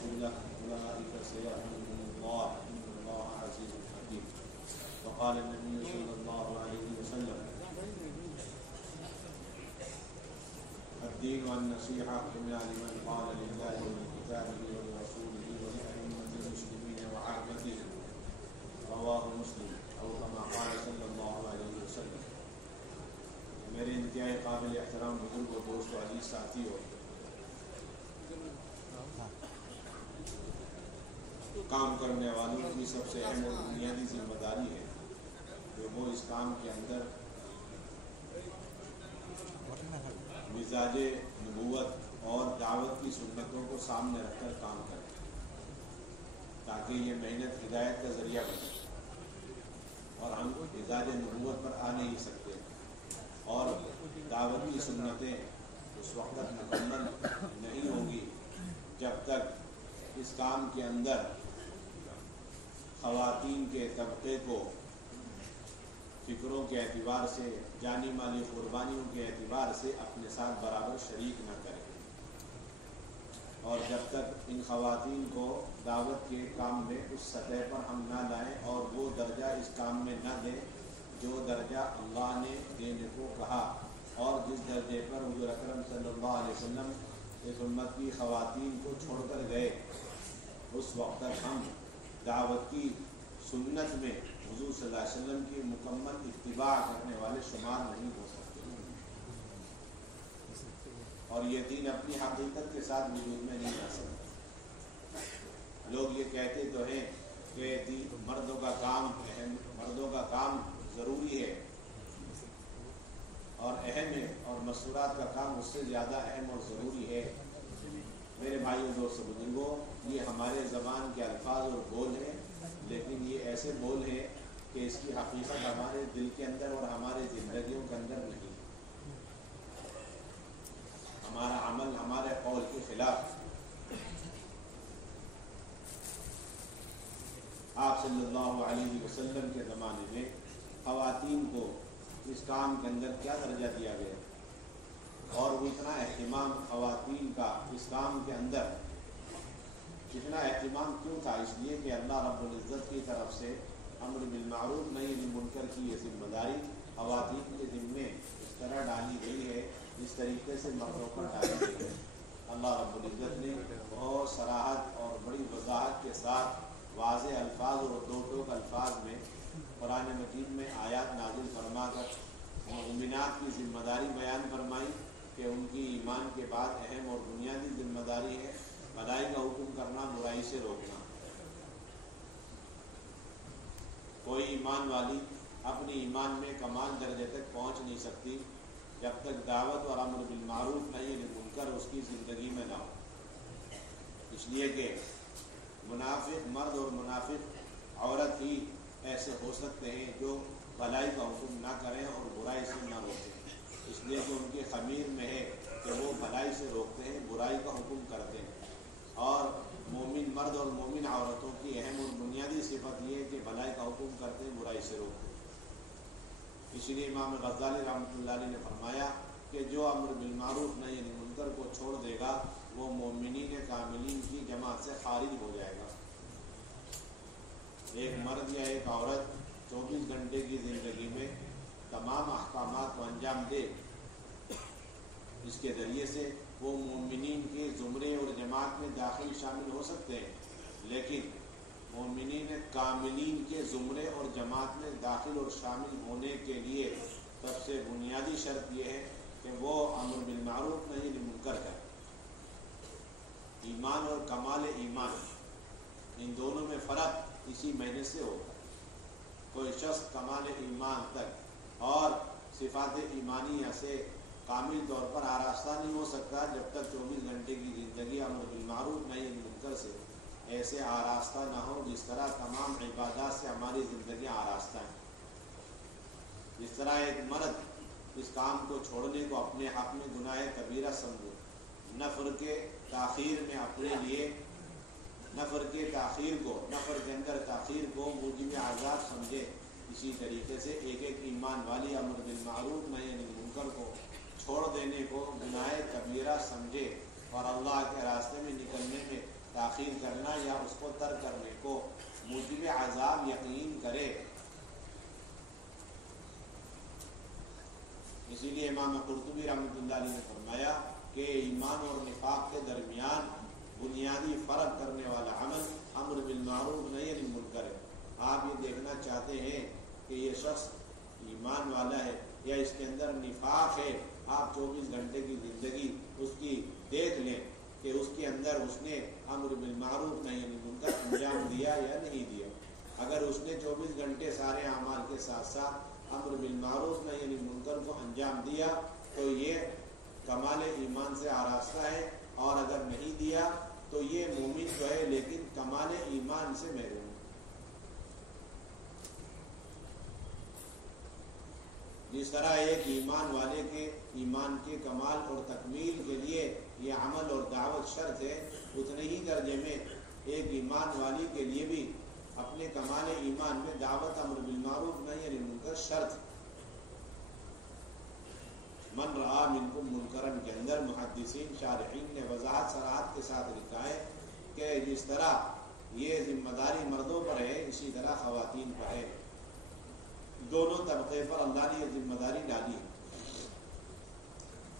ورسوله أولئك سيرحمهم الله إن الله عزيز حكيم. وقال النبي صلى الله عليه وسلم الدين والنصيحة إلا لمن قال لله ولكتابه ولرسوله ولأئمة المسلمين وعامتهم. رواه مسلم أو كما قال صلی اللہ علیہ وسلم. میرے انتہائی قابل احترام بزرگ و دوست و عزیز ساتھیوں، کام کرنے والوں کی سب سے اہم اور بنیادی ذمہ داری ہے کہ وہ اس کام کے اندر مزاج نبوت اور دعوت کی سنتوں کو سامنے رکھ کر کام کریں تاکہ یہ محنت ہدایت کا ذریعہ بنے. اور ہم مزاج نبوت پر آ نہیں سکتے اور دعوت کی سنتیں اس وقت تک مکمل نہیں ہوں گی جب تک اس کام کے اندر خواتین کے طبقے کو فکروں کے اعتبار سے، جانی مالی قربانیوں کے اعتبار سے اپنے ساتھ برابر شریک نہ کریں، اور جب تک ان خواتین کو دعوت کے کام میں اس سطح پر ہم نہ لائیں اور وہ درجہ اس کام میں نہ دیں جو درجہ اللہ نے دینے کو کہا اور جس درجے پر حضور اکرم صلی اللہ علیہ وسلم اس امت کی خواتین کو چھوڑ کر گئے، اس وقت تک ہم دعوت کی سنت میں حضور صلی اللہ علیہ وسلم کی مکمل اتباع کرنے والے شمار نہیں ہو سکتے، اور یہ دین اپنی حقیقت کے ساتھ وجود میں نہیں آ سکتا. لوگ یہ کہتے تو ہیں کہ مردوں کا کام ضروری ہے اور اہم ہے، اور مسورات کا کام اس سے زیادہ اہم اور ضروری ہے. میرے بھائیوں دوست بزرگوں، یہ ہمارے زبان کے الفاظ اور بول ہیں، لیکن یہ ایسے بول ہیں کہ اس کی حقیقت ہمارے دل کے اندر اور ہمارے زندگیوں کے اندر نہیں. ہمارا عمل ہمارے قول کے خلاف. آپ صلی اللہ علیہ وسلم کے زمانے میں خواتین کو اس کام کے اندر کیا درجہ دیا گیا اور وہ اتنا اہتمام خواتین کا اس کام کے اندر اتنا اہتمام کیوں تھا؟ اس لیے کہ اللہ رب العزت کی طرف سے امر بالمعروف نہی عن المنکر کی یہ ذمہ داری خواتین کے ذمے اس طرح ڈالی گئی ہے جس طریقے سے مردوں پر ڈالی گئی ہے. اللہ رب العزت نے بہت صراحت اور بڑی وضاحت کے ساتھ واضح الفاظ اور دو ٹوک الفاظ میں قرآن مجید میں آیات نازل فرما کر مومنات کی ذمہ داری بیان فرمائی کہ ان کی ایمان کے بعد اہم اور بنیادی ذمہ داری ہے بھلائی کا حکم کرنا، برائی سے روکنا. کوئی ایمان والی اپنی ایمان میں کمال درجے تک پہنچ نہیں سکتی جب تک دعوت اور امر بالمعروف نہی عن المنکر اس کی زندگی میں نہ ہو. اس لیے کہ منافق مرد اور منافق عورت ہی ایسے ہو سکتے ہیں جو بھلائی کا حکم نہ کریں اور برائی سے نہ روکیں، اس لیے کہ ان کے خمیر میں ہے کہ وہ بھلائی سے روکتے ہیں، برائی کا حکم کرتے ہیں. اور مومن مرد اور مومن عورتوں کی اہم اور بنیادی صفت یہ ہے کہ بھلائی کا حکم کرتے ہیں، برائی سے روکتے ہیں. اسی لیے امام غزالی رحمۃ اللہ علیہ نے فرمایا کہ جو امر بالمعروف نہی عن المنکر کو چھوڑ دے گا وہ مومنین کاملین کی جماعت سے خارج ہو جائے گا. ایک مرد یا ایک عورت 24 گھنٹے کی زندگی میں تمام احکامات کو انجام دے، اس کے ذریعے سے وہ مومنین کے زمرے اور جماعت میں داخل شامل ہو سکتے ہیں، لیکن مومنین کاملین کے زمرے اور جماعت میں داخل اور شامل ہونے کے لیے سب سے بنیادی شرط یہ ہے کہ وہ امر بالمعروف نہی عن المنکر کرے. ایمان اور کمال ایمان، ان دونوں میں فرق اسی معنی سے ہوتا ہے. کوئی شخص کمال ایمان تک اور صفات ایمانیہ سے کامل طور پر آراستہ نہیں ہو سکتا جب تک 24 گھنٹے کی زندگی امر بالمعروف نہی عن المنکر سے ایسے آراستہ نہ ہو جس طرح تمام عبادات سے ہماری زندگیاں آراستہ ہیں. جس طرح ایک مرد اس کام کو چھوڑنے کو اپنے حق میں گناہ کبیرہ سمجھے، نفر کے تاخیر میں اپنے لیے نفر کے اندر تاخیر کو موجب عذاب سمجھے، اسی طریقے سے ایک ایمان والی امر بالمعروف نہی عن المنکر کو چھوڑ دینے کو گناہ کبیرہ سمجھے اور اللہ کے راستے میں نکلنے میں تاخیر کرنا یا اس کو ترک کرنے کو موجب عذاب یقین کرے۔ اسی لیے امام قرطبی رحمۃ اللہ علیہ نے فرمایا کہ ایمان اور نفاق کے درمیان بنیادی فرق کرنے والا عمل امر بالمعروف نہی عن المنکر ہے۔ آپ یہ دیکھنا چاہتے ہیں کہ یہ شخص ایمان والا ہے یا اس کے اندر نفاق ہے، آپ 24 گھنٹے کی زندگی اس کی دیکھ لیں کہ اس کے اندر اس نے امر بالمعروف نہی عن المنکر انجام دیا یا نہیں دیا۔ اگر اس نے 24 گھنٹے سارے اعمال کے ساتھ ساتھ امر بالمعروف نہی عن المنکر کو انجام دیا تو یہ کمال ایمان سے آراستہ ہے، اور اگر نہیں دیا تو یہ مومن جو ہے لیکن کمال ایمان سے محروم ہے۔ جس طرح ایک ایمان والے کے ایمان کے کمال اور تکمیل کے لیے یہ عمل اور دعوت شرط ہے، اتنے ہی درجے میں ایک ایمان والی کے لیے بھی اپنے کمال ایمان میں دعوت امر بالمعروف نہی عن المنکر شرط ہے۔ من رآ منکم منکرا کے اندر محدثین شارحین نے وضاحت صراحت کے ساتھ لکھا ہے کہ جس طرح یہ ذمہ داری مردوں پر ہے اسی طرح خواتین پر ہے، دونوں طبقے پر اللہ نے یہ ذمہ داری ڈالی ہے۔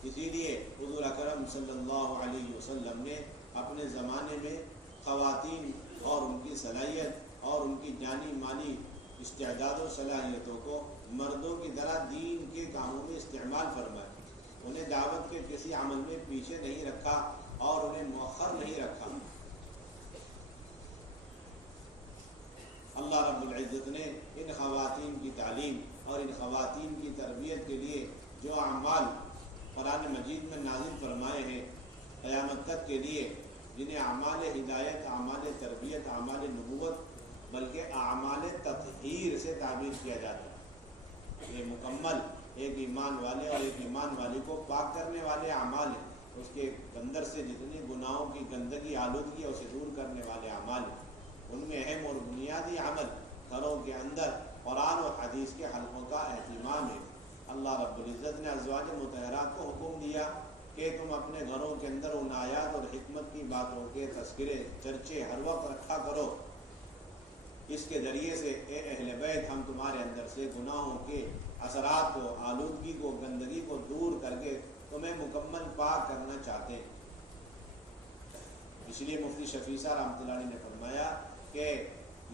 اسی لیے حضور اکرم صلی اللہ علیہ وسلم نے اپنے زمانے میں خواتین اور ان کی صلاحیت اور ان کی جانی مالی استعداد و صلاحیتوں کو مردوں کی طرح دین کے کاموں میں استعمال فرمایا، انہیں دعوت کے کسی عمل میں پیچھے نہیں رکھا اور انہیں مؤخر نہیں رکھا۔ اللہ رب العزت نے ان خواتین کی تعلیم اور ان خواتین کی تربیت کے لیے جو اعمال قرآن مجید میں نازل فرمائے ہیں قیامت تک کے لیے، جنہیں اعمال ہدایت، اعمال تربیت، اعمال نبوت بلکہ اعمال تطہیر سے تعبیر کیا جاتا ہے۔ یہ مکمل ایک ایمان والے اور ایک ایمان والی کو پاک کرنے والے اعمال ہیں، اس کے اندر سے جتنی گناہوں کی گندگی آلودگی ہے اسے دور کرنے والے اعمال ہیں۔ ان میں اہم اور بنیادی عمل گھروں کے اندر قرآن اور حدیث کے حلقوں کا اہتمام ہے۔ اللہ رب العزت نے ازواج مطہرات کو حکم دیا کہ تم اپنے گھروں کے اندر ان آیات اور حکمت کی باتوں کے تذکرے چرچے ہر وقت رکھا کرو، اس کے ذریعے سے اے اہل بیت ہم تمہارے اندر سے گناہوں کے اثرات کو، آلودگی کو، گندگی کو دور کر کے تمہیں مکمل پاک کرنا چاہتے ہیں۔ اس لیے مفتی شفیع صاحب رحمۃ اللہ علیہ نے فرمایا کہ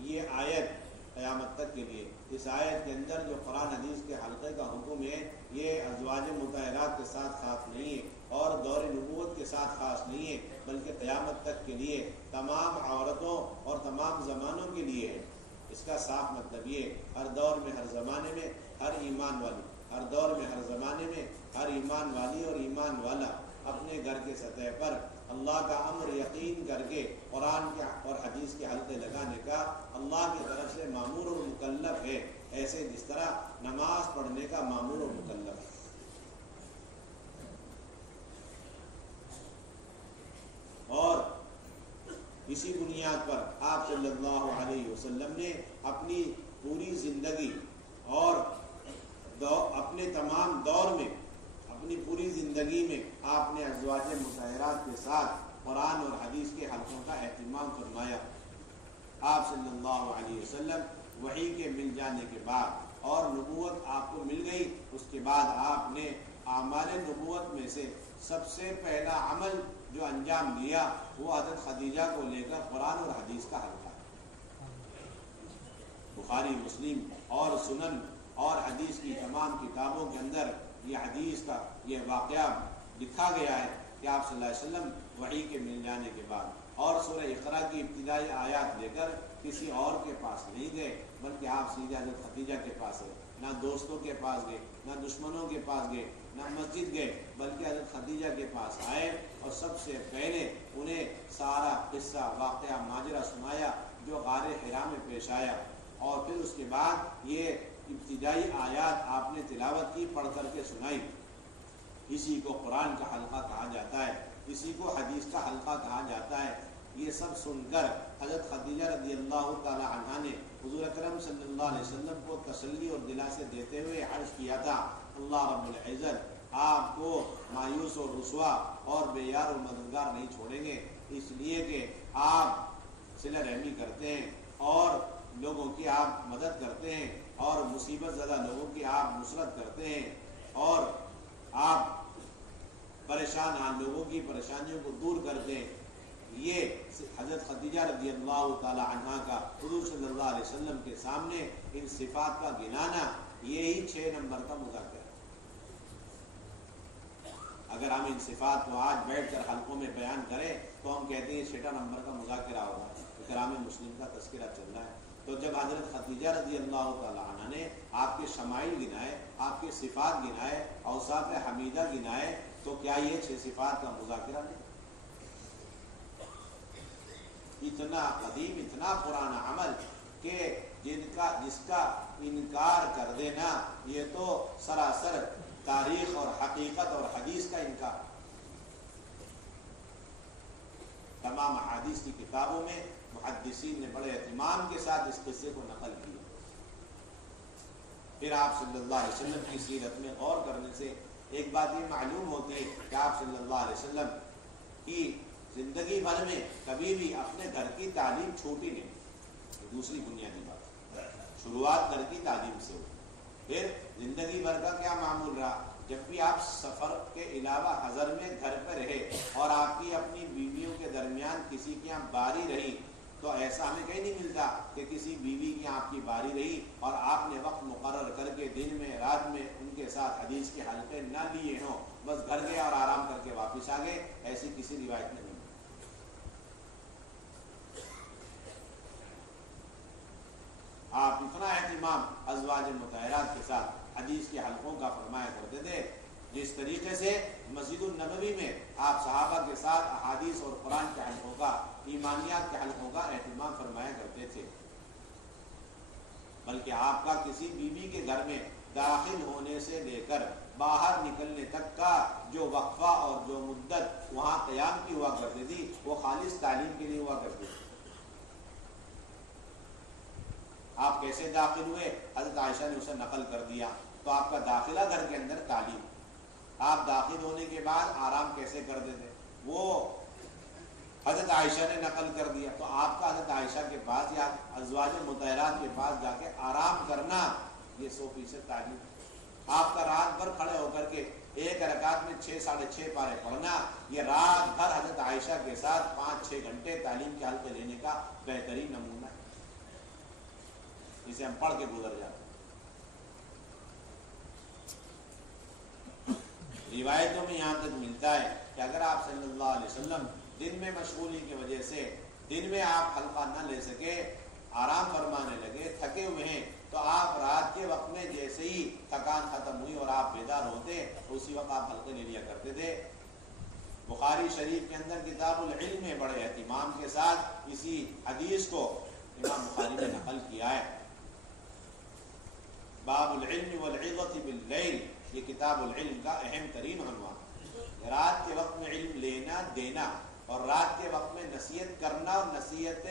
یہ آیت قیامت تک کے لیے، اس آیت کے اندر جو قرآن حدیث کے حلقے کا حکم ہے یہ ازواج مطہرات کے ساتھ خاص نہیں ہے اور دور نبوت کے ساتھ خاص نہیں ہے، بلکہ قیامت تک کے لیے تمام عورتوں اور تمام زمانوں کے لیے ہے۔ اس کا صاف مطلب یہ ہر دور میں، ہر زمانے میں ہر ایمان والی، ہر دور میں، ہر زمانے میں ہر ایمان والی اور ایمان والا اپنے گھر کے سطح پر اللہ کا امر یقین کر کے قرآن کے اور حدیث کے حلقے لگانے کا اللہ کی طرف سے مامور و مکلف ہے، ایسے جس طرح نماز پڑھنے کا مامور و مکلف ہے۔ اور اسی بنیاد پر آپ صلی اللہ علیہ وسلم نے اپنی پوری زندگی اور اپنے تمام دور میں، اپنی پوری زندگی میں آپ نے ازواج مطہرات کے ساتھ قرآن اور حدیث کے حلقوں کا اہتمام فرمایا۔ آپ صلی اللہ علیہ وسلم وحی کے مل جانے کے بعد اور نبوت آپ کو مل گئی، اس کے بعد آپ نے اعمال نبوت میں سے سب سے پہلا عمل جو انجام دیا وہ حضرت خدیجہ کو لے کر قرآن اور حدیث کا حلقہ۔ بخاری، مسلم اور سنن اور حدیث کی تمام کتابوں کے اندر یہ حدیث کا یہ واقعہ لکھا گیا ہے کہ آپ صلی اللہ علیہ وسلم وحی کے مل جانے کے بعد اور سورہ اقرا کی ابتدائی آیات لے کر کسی اور کے پاس نہیں گئے، بلکہ آپ سیدھے حضرت خدیجہ کے پاس گئے، نہ دوستوں کے پاس گئے، نہ دشمنوں کے پاس گئے، نہ مسجد گئے، بلکہ حضرت خدیجہ کے پاس آئے اور سب سے پہلے انہیں سارا قصہ، واقعہ، ماجرا سنایا جو غار حرا میں پیش آیا، اور پھر اس کے بعد یہ ابتدائی آیات آپ نے تلاوت کی، پڑھ کر کے سنائی۔ اسی کو قرآن کا حلقہ کہا جاتا ہے، اسی کو حدیث کا حلقہ کہا جاتا ہے۔ یہ سب سن کر حضرت خدیجہ رضی اللہ تعالی عنہا نے حضور اکرم صلی اللہ علیہ وسلم کو تسلی اور دلاسے دیتے ہوئے عرض کیا تھا، اللہ رب العزت آپ کو مایوس اور رسوا اور بے یار و مددگار نہیں چھوڑیں گے، اس لیے کہ آپ صلہ رحمی کرتے ہیں اور لوگوں کی آپ مدد کرتے ہیں اور مصیبت زدہ لوگوں کی آپ نصرت کرتے ہیں اور آپ پریشان لوگوں کی پریشانیوں کو دور کرتے ہیں. یہ حضرت خدیجہ رضی اللہ تعالی عنہا کا حضور صلی اللہ علیہ وسلم کے سامنے ان صفات کا گنانا یہی 6 نمبر کا مذاکرہ. اگر ہم ان صفات کو آج بیٹھ کر حلقوں میں بیان کریں تو ہم کہتے ہیں 6 نمبر کا مذاکرہ ہوگا. کرام مسلم کا تذکرہ چل رہا ہے. تو جب حضرت خدیجہ رضی اللہ تعالی عنہ نے آپ کے شمائل گنائے، آپ کے صفات گنائے، اوصاف حمیدہ گنائے، تو کیا یہ 6 صفات کا مذاکرہ نہیں؟ اتنا قدیم، اتنا پرانا عمل کہ جس کا انکار کر دینا یہ تو سراسر تاریخ اور حقیقت اور حدیث کا انکار. تمام احادیث کی کتابوں میں محدثین نے بڑے اہتمام کے ساتھ اس قصے کو نقل کیا. پھر آپ صلی اللہ علیہ وسلم کی سیرت میں غور کرنے سے ایک بات یہ معلوم ہوتی ہے کہ آپ صلی اللہ علیہ وسلم کی زندگی بھر میں کبھی بھی اپنے گھر کی تعلیم چھوٹی نہیں. دوسری بنیادی بات، شروعات گھر کی تعلیم سے ہوئی. پھر زندگی بھر کا کیا معمول رہا؟ جب بھی آپ سفر کے علاوہ حضر میں گھر پہ رہے اور آپ کی اپنی بیویوں کے درمیان کسی کی یہاں باری رہی، تو ایسا ہمیں کہیں نہیں ملتا کہ کسی بیوی کی آپ کی باری رہی اور آپ نے وقت مقرر کر کے دن میں رات میں ان کے ساتھ حدیث کے حلقے نہ لیے ہوں، بس گھر گئے اور آرام کر کے واپس آ گئے. ایسی کسی روایت میں نہیں. آپ اتنا اہتمام ازواج مطہرات کے ساتھ حدیث کے حلقوں کا فرمایا کرتے تھے، جس طریقے سے مسجد النبوی میں آپ صحابہ کے ساتھ احادیث اور قرآن کے حلقوں کا، ایمانیات کے حلقوں کا اہتمام فرمایا کرتے تھے. بلکہ آپ کا کسی بیوی کے گھر میں داخل ہونے سے لے کر باہر نکلنے تک کا جو وقفہ اور جو مدت وہاں قیام کی ہوا کرتی تھی وہ خالص تعلیم کے لیے ہوا کرتی تھی. آپ کیسے داخل ہوئے؟ حضرت عائشہ نے اسے نقل کر دیا. تو آپ کا داخلہ گھر کے اندر تعلیم. آپ داخل ہونے کے بعد آرام کیسے کرتے تھے وہ حضرت عائشہ نے نقل کر دیا. تو آپ کا حضرت عائشہ کے پاس یا ازواج مطہرات کے پاس جا کے آرام کرنا یہ 100% تعلیم. آپ کا رات بھر کھڑے ہو کر کے ایک رکعت میں 6 ساڑھے 6 پارے پڑھنا یہ رات بھر حضرت عائشہ کے ساتھ 5-6 گھنٹے تعلیم کے حلقے لینے کا بہترین نمونہ ہے. اسے ہم پڑھ کے گزر جاتے. روایتوں میں یہاں تک ملتا ہے کہ اگر آپ صلی اللہ علیہ وسلم دن میں مشغولی کی وجہ سے دن میں آپ حلقہ نہ لے سکے، آرام فرمانے لگے، تھکے ہوئے ہیں، تو آپ رات کے وقت میں جیسے ہی تھکان ختم ہوئی اور آپ بیدار ہوتے اسی وقت آپ حلقے لے لیا کرتے تھے. بخاری شریف کے اندر کتاب العلم میں بڑے اہتمام کے ساتھ اسی حدیث کو امام بخاری نے نقل کیا ہے. باب العلم والعظۃ باللیل، یہ کتاب العلم کا اہم ترین عنوان. رات کے وقت میں علم لینا دینا اور رات کے وقت میں نصیحت کرنا اور نصیحت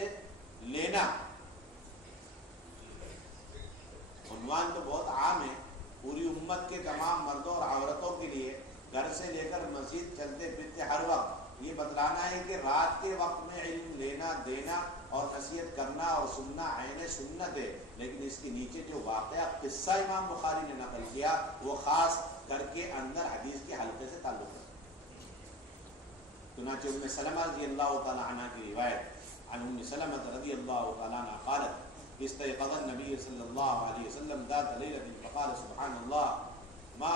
لینا. عنوان تو بہت عام ہے پوری امت کے تمام مردوں اور عورتوں کے لیے، گھر سے لے کر مسجد چلتے پھرتے ہر وقت یہ بتلانا ہے کہ رات کے وقت میں علم لینا دینا اور نصیحت کرنا اور سننا عین سنت ہے. لیکن اس کے نیچے جو واقعہ قصہ امام بخاری نے نقل کیا وہ خاص گھر کے اندر حدیث کے حلقے سے تعلق ہے. چنانچہ ام سلمہ رضی اللہ تعالی عنہ کی روایت، عن ام سلمہ رضی اللہ تعالی عنہ قالت استيقظ النبي صلى الله عليه وسلم ذات ليلة فقال سبحان الله ما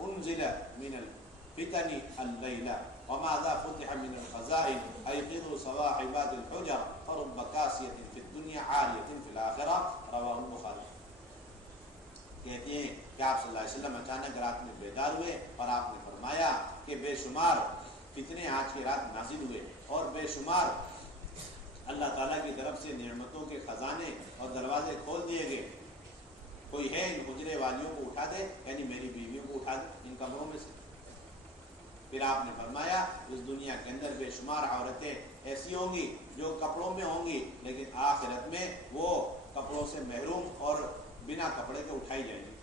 انزل من الفتن الليلة وماذا فتح من الخزائن أيقظوا صواحبات الحجر فرب كاسية في الدنيا عارية في الآخرة. رواه البخاري. کہتے ہیں کہ آپ صلی اللہ علیہ وسلم اچانک رات میں بیدار ہوئے اور آپ نے فرمایا کہ بے شمار فتنے آج کی رات نازل ہوئے اور بے شمار اللہ تعالیٰ کی طرف سے نعمتوں کے خزانے اور دروازے کھول دیے گئے. کوئی ہے ان حجرے والیوں کو اٹھا دے، یعنی میری بیویوں کو اٹھا دے ان کمروں میں سے. پھر آپ نے فرمایا اس دنیا کے اندر بے شمار عورتیں ایسی ہوں گی جو کپڑوں میں ہوں گی لیکن آخرت میں وہ کپڑوں سے محروم اور بنا کپڑے کے اٹھائی جائیں گی.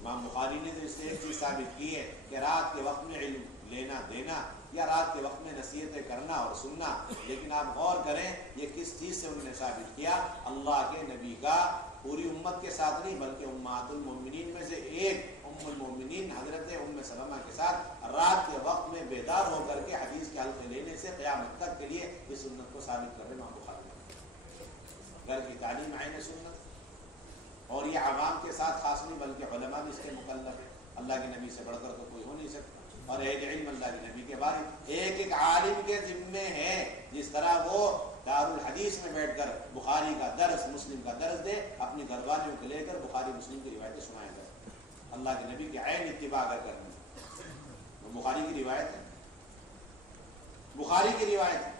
امام بخاری نے تو اس سے ایک چیز ثابت کی ہے کہ رات کے وقت میں علم لینا دینا یا رات کے وقت میں نصیحتیں کرنا اور سننا، لیکن آپ غور کریں یہ کس چیز سے انہوں نے ثابت کیا؟ اللہ کے نبی کا پوری امت کے ساتھ نہیں بلکہ امہات المومنین میں سے ایک ام المومنین حضرت ام سلمہ کے ساتھ رات کے وقت میں بیدار ہو کر کے حدیث کے حلقے لینے سے قیامت تک کے لیے اس سنت کو ثابت کر رہے امام بخاری۔ گھر کی تعلیم عین سنت، اور یہ عوام کے ساتھ خاص نہیں بلکہ علماء بھی اس کے مکلف ہے، اللہ کے نبی سے بڑھ کر تو کوئی ہو نہیں سکتا۔ اور اہل علم اللہ کے نبی کے بارے ایک ایک عالم کے ذمے ہے، جس طرح وہ دارالحدیث میں بیٹھ کر بخاری کا درس مسلم کا درس دے، اپنی گھر والیوں کو لے کر بخاری مسلم کی روایتیں سنائے گا، اللہ کے نبی کی عین اتباع کر کرنا۔ بخاری کی روایت ہے، بخاری کی روایت ہے،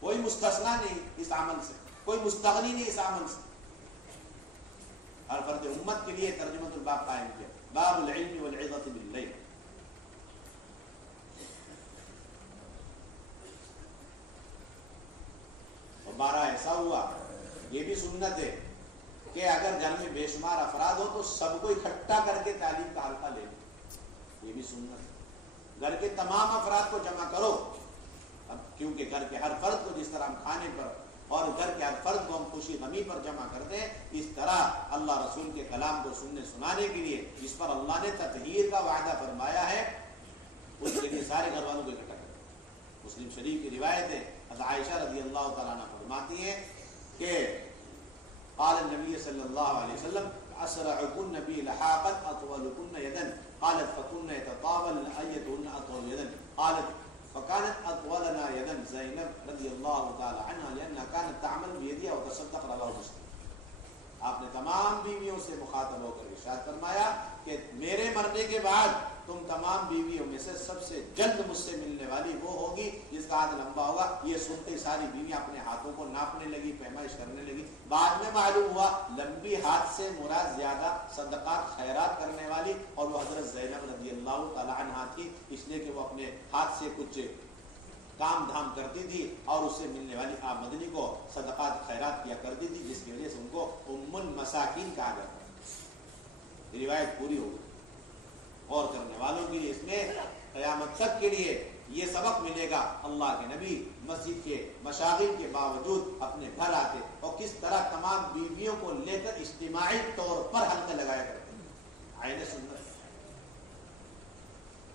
کوئی مستثنا نہیں اس عمل سے، کوئی مستغنی نہیں اس عمل سے۔ ہر فرد امت کے لیے ترجمۃ الباب قائم کیا، باب العلم والعظۃ باللیل۔ ہمارا ایسا ہوا، یہ بھی سنت ہے کہ اگر گھر میں بے شمار افراد ہو تو سب کو اکٹھا کر کے تعلیم کا حلقہ لے لیں، یہ بھی سنت ہے۔ گھر کے تمام افراد کو جمع کرو، اب کیونکہ گھر کے ہر فرد کو جس طرح ہم کھانے پر اور گھر کے ہر فرد کو ہم خوشی غمی پر جمع کرتے ہیں، اس طرح اللہ رسول کے کلام کو سننے سنانے کے لیے جس پر اللہ نے تطہیر کا وعدہ فرمایا ہے، اس کے لیے سارے گھر والوں کو اکٹھا کریں۔ مسلم شریف کی روایت ہے، حضرت عائشہ رضی اللہ تعالیٰ عنہ فرماتی ہیں کہ قال النبی صلی اللہ علیہ وسلم اسرعکن بی لحاقت اطولکن یدن قالت فکن یتطاول ایتهن اطول یدن قالت فكانت اطولنا يدا زینب رضی اللہ تعالی عنہ لانها كانت تعمل بيدها وتصدق، رواه مسلم۔ آپ نے تمام بیویوں سے مخاطب ہو کر ارشاد فرمایا کہ میرے مرنے کے بعد تم تمام بیویوں میں سے سب سے جلد مجھ سے ملنے والی وہ ہوگی جس کا ہاتھ لمبا ہوگا۔ یہ سنتے ساری بیویاں اپنے ہاتھوں کو ناپنے لگی، پیمائش کرنے لگی۔ بعد میں معلوم ہوا لمبی ہاتھ سے مراد زیادہ صدقات خیرات کرنے والی، اور وہ حضرت زینب رضی اللہ تعالی عنہا تھی، اس لیے کہ وہ اپنے ہاتھ سے کچھ کام دھام کرتی تھی اور اس سے ملنے والی آمدنی کو صدقات خیرات کیا کرتی تھی، جس کی وجہ سے ان کو ام المساکین کہا جاتا ہے۔ یہ روایت پوری ہو گئی۔ غور کرنے والوں کے لیے اس میں قیامت تک کے لیے یہ سبق ملے گا، اللہ کے نبی مسجد کے مشاغل کے باوجود اپنے گھر آتے اور کس طرح تمام بیویوں کو لے کر اجتماعی طور پر حلقے لگایا کرتے ہیں۔ عین سنت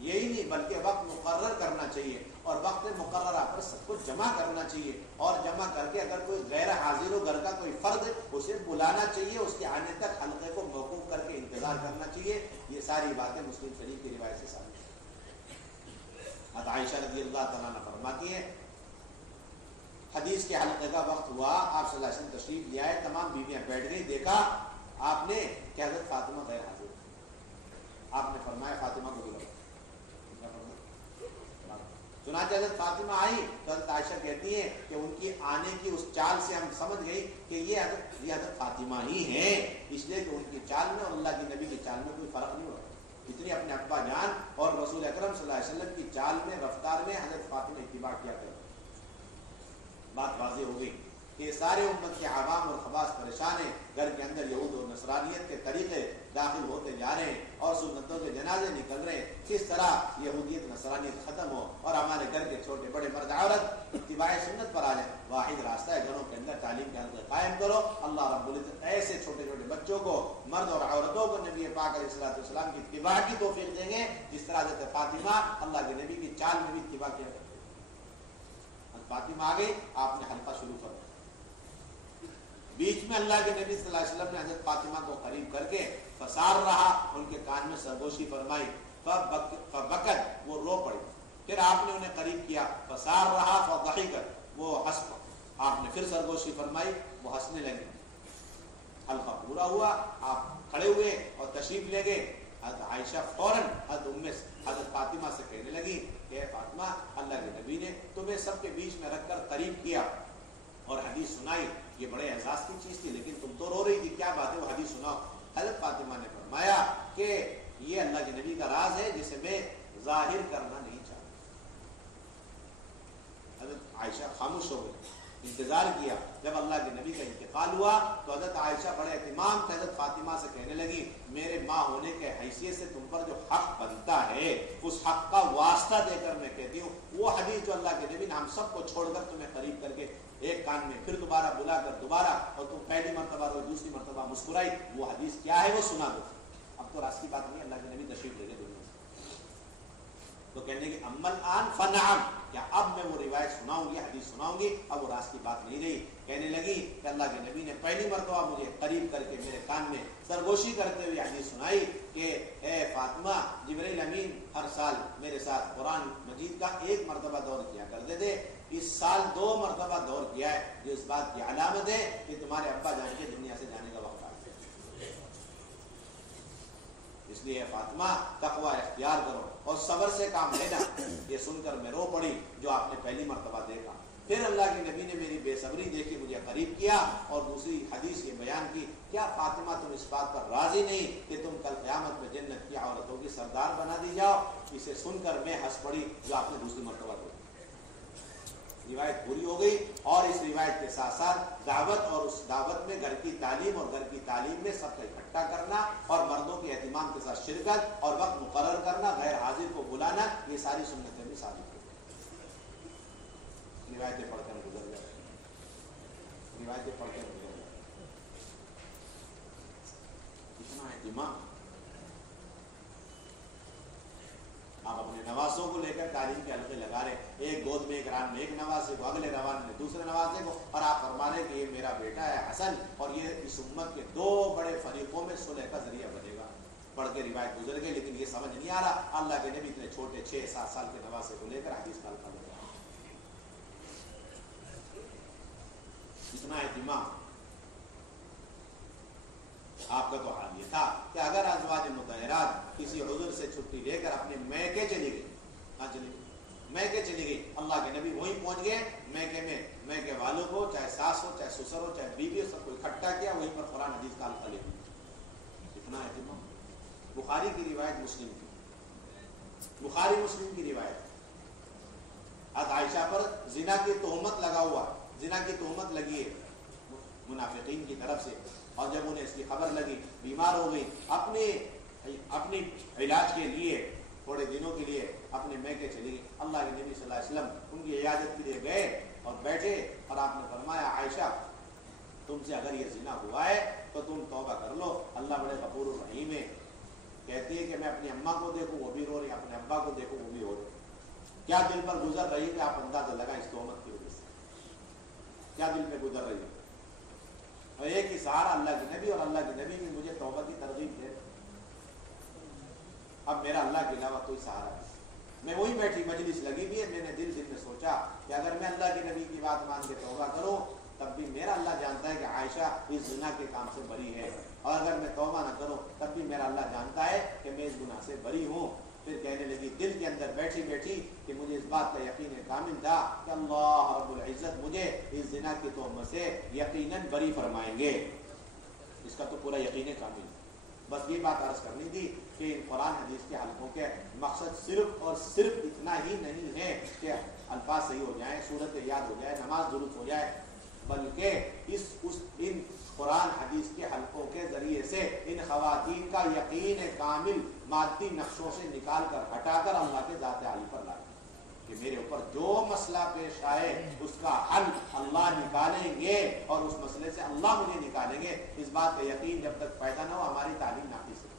یہی نہیں بلکہ وقت مقرر کرنا چاہیے، اور وقت مقررہ پر سب کو جمع کرنا چاہیے، اور جمع کر کے اگر کوئی غیر حاضر ہو گھر کا کوئی فرد اسے بلانا چاہیے، اس کے آنے تک حلقے کو موقوف کر کے انتظار کرنا چاہیے۔ یہ ساری باتیں مسلم شریف کی روایت سے ثابت ہیں۔ حضرت عائشہ رضی اللہ تعالیٰ عنہ فرماتی ہیں حدیث کے حلقے کا وقت ہوا، آپ صلی اللہ علیہ وسلم تشریف لے آئے، تمام بیویاں بیٹھ گئی، دیکھا آپ نے کہ حضرت فاطمہ غیر حاضر، آپ نے فرمایا فاطمہ کو بلاؤ۔ چنانچہ حضرت فاطمہ آئی تو حضرت عائشہ کہتی ہیں کہ ان کی آنے کی اس چال سے ہم سمجھ گئی کہ یہ حضرت فاطمہ ہی ہیں، اس لیے کہ ان کی چال میں اور اللہ کے نبی کی چال میں کوئی فرق نہیں ہوا، اتنی اپنے ابا جان اور رسول اکرم صلی اللہ علیہ وسلم کی چال میں رفتار میں حضرت فاطمہ اتباع کیا کرتے۔ بات واضح ہو گئی کہ سارے امت کے عوام اور خواص پریشان ہیں، گھر کے اندر یہود اور نصرانیت کے طریقے داخل ہوتے جا رہے ہیں اور سنتوں کے جنازے نکل رہے ہیں، کس طرح یہودیت نصرانیت ختم ہو اور ہمارے گھر کے چھوٹے بڑے مرد عورت اتباع سنت پر آ جائیں۔ واحد راستہ ہے، گھروں کے اندر تعلیم کے حلقے قائم کرو۔ اللہ رب العزت ایسے چھوٹے چھوٹے بچوں کو، مرد اور عورتوں کو نبی پاک علیہ الصلوۃ والسلام کی اتباع کی توفیق دیں گے، جس طرح حضرت فاطمہ اللہ کے نبی کی چال میں بھی اتباع کیا کرتے۔ فاطمہ آ گئی، آپ نے حلقہ شروع کر دیا، بیچ میں اللہ کے نبی صلی اللہ علیہ وسلم نے حضرت فاطمہ کو قریب کر کے فسار رہا، ان کے کان میں سرگوشی فرمائی، فبکت، وہ رو پڑی، پھر آپ نے انہیں قریب کیا، فسار رہا، فضحکت، وہ ہنس پڑی، آپ نے پھر سرگوشی فرمائی، وہ ہنسنے لگے، حلقہ پورا ہوا، آپ کھڑے ہوئے اور تشریف لے گئے۔ حضرت عائشہ فوراً حضرت فاطمہ سے کہنے لگی کہ فاطمہ، اللہ کے نبی نے تمہیں سب کے بیچ میں رکھ کر قریب کیا اور حدیث سنائی، یہ بڑے اعزاز کی چیز تھی، لیکن تم تو رو رہی تھی، کیا بات ہے، وہ حدیث سناؤ۔ حضرت فاطمہ نے فرمایا کہ یہ اللہ کے نبی کا راز ہے جسے میں ظاہر کرنا نہیں چاہتا۔ حضرت عائشہ خاموش ہو گئی، انتظار کیا. جب اللہ کے نبی کا انتقال ہوا تو حضرت عائشہ بڑے اہتمام سے حضرت فاطمہ سے کہنے لگی میرے ماں ہونے کے حیثیت سے تم پر جو حق بنتا ہے اس حق کا واسطہ دے کر میں کہتی ہوں وہ حدیث جو اللہ کے نبی نے ہم سب کو چھوڑ کر تمہیں قریب کر کے ایک کان میں پھر دوبارہ بلا کر دوبارہ اور تم پہلی مرتبہ اور دوسری مرتبہ مسکرائی, وہ حدیث کیا ہے وہ سنا دو. اب تو راست کی بات نہیں, اللہ کے نبی تشریف لے گئے دنیا سے. تو کہنے کی امل آن فنعم, کیا اب میں وہ روایت سناؤں گی, حدیث سناؤں گی, اب وہ راست کی بات نہیں رہی. کہنے لگی کہ اللہ کے نبی نے پہلی مرتبہ مجھے قریب کر کے میرے کان میں سرگوشی کرتے ہوئے حدیث سنائی کہ اے فاطمہ جبرائیل امین ہر سال میرے ساتھ قرآن مجید کا 1 مرتبہ دور کیا کرتے تھے, اس سال 2 مرتبہ دور کیا ہے, جو اس بات کی علامت ہے کہ تمہارے ابا جان کے دنیا سے جانے کا وقت آ گیا. اس لیے فاطمہ تقوی اختیار کرو اور صبر سے کام لینا. یہ سن کر میں رو پڑی جو آپ نے پہلی مرتبہ دیکھا. پھر اللہ کے نبی نے میری بے صبری دیکھی, مجھے قریب کیا اور دوسری حدیث یہ بیان کی, کیا فاطمہ تم اس بات پر راضی نہیں کہ تم کل قیامت میں جنت کی عورتوں کی سردار بنا دی جاؤ. اسے سن کر میں ہنس پڑی جو آپ نے دوسری مرتبہ دیکھی. روایت پوری ہو گئی اور اس روایت کے ساتھ ساتھ دعوت اور اس دعوت میں گھر کی تعلیم اور گھر کی تعلیم میں سب کا اکٹھا کرنا اور مردوں کے اہتمام کے ساتھ شرکت اور وقت مقرر کرنا, غیر حاضر کو بلانا, یہ ساری سنتیں بھی ثابت ہو گئی. روایتیں پڑھ کر گزر جائے, روایتیں پڑھ کر گزر جائے. اتنا اہتمام آپ اپنے نوازوں کو لے کر تعلیم کے حلقے لگا رہے, ایک گود میں ایک ران میں ایک نوازے کو, اگلے روان میں دوسرے نوازے کو, اور آپ فرما رہے کہ یہ میرا بیٹا ہے حسن اور یہ اس امت کے 2 بڑے فریقوں میں صلح کا ذریعہ بنے گا. پڑھ کے روایت گزر گئی, لیکن یہ سمجھ نہیں آ رہا اللہ کے نبی اتنے چھوٹے 6-7 سال کے نوازے کو لے کر حدیث کا حلقہ لگا. اتنا اہتمام. آپ کا تو حال یہ تھا کہ اگر ازواج مطہرات کسی عذر سے چھٹی لے کر اپنے میکے چلی گئی, میکے چلی گئی, اللہ کے نبی وہیں پہنچ گئے, میکے میں میکے والوں کو چاہے ساس ہو چاہے سسر ہو چاہے بیوی ہو سب کو اکٹھا کیا, وہیں پر قرآن حدیث کا حلقہ لے گیا. اتنا اہتمام. بخاری کی روایت, مسلم کی, بخاری مسلم کی روایت, حضرت عائشہ پر زنا کی تہمت لگا ہوا, زنا کی تہمت لگی ہے منافقین کی طرف سے, اور جب انہیں اس کی خبر لگی بیمار ہو گئی, اپنی علاج کے لیے تھوڑے دنوں کے لیے اپنے میکے چلی گئی. اللہ کے نبی صلی اللہ علیہ وسلم ان کی عیادت کے لیے گئے اور بیٹھے اور آپ نے فرمایا عائشہ تم سے اگر یہ زنا ہوا ہے تو تم توبہ کر لو, اللہ بڑے غفور الرحیم ہے. کہتی ہے کہ میں اپنی اماں کو دیکھوں وہ بھی رو رہی, اپنے ابا کو دیکھوں وہ بھی رو رہے. کیا دل پر گزر رہی ہے, آپ اندازہ لگا اس تہمت کی وجہ سے کیا دل پہ گزر رہی ہے. اور ایک ہی سہارا اللہ کے نبی, اور اللہ کے نبی نے مجھے توبہ کی ترغیب دے. اب میرا اللہ کے علاوہ کوئی سہارا نہیں. میں وہی بیٹھی, مجلس لگی بھی ہے, میں نے دل میں سوچا کہ اگر میں اللہ کے نبی کی بات مان کے توبہ کروں تب بھی میرا اللہ جانتا ہے کہ عائشہ اس زنا کے کام سے بری ہے, اور اگر میں توبہ نہ کروں تب بھی میرا اللہ جانتا ہے کہ میں اس گناہ سے بری ہوں. پھر کہنے لگی دل کے اندر بیٹھی بیٹھی کہ مجھے اس بات کا یقین کامل تھا کہ اللہ رب العزت مجھے اس زنا کی تہمت سے یقیناً بری فرمائیں گے. اس کا تو پورا یقین کامل. بس یہ بات عرض کرنی تھی کہ ان قرآن حدیث کے حلقوں کے مقصد صرف اور صرف اتنا ہی نہیں ہے کہ الفاظ صحیح ہو جائیں, صورت یاد ہو جائے, نماز درست ہو جائے, بلکہ ان قرآن حدیث کے حلقوں کے ذریعے سے ان خواتین کا یقین کامل مادی نقشوں سے نکال کر ہٹا کر اللہ کے ذات عالی پر لائیں کہ میرے اوپر جو مسئلہ پیش آئے اس کا حل اللہ نکالیں گے, اور اس مسئلے سے اللہ مجھے نکالیں گے. اس بات کا یقین جب تک پیدا نہ ہو ہماری تعلیم ناقص ہے.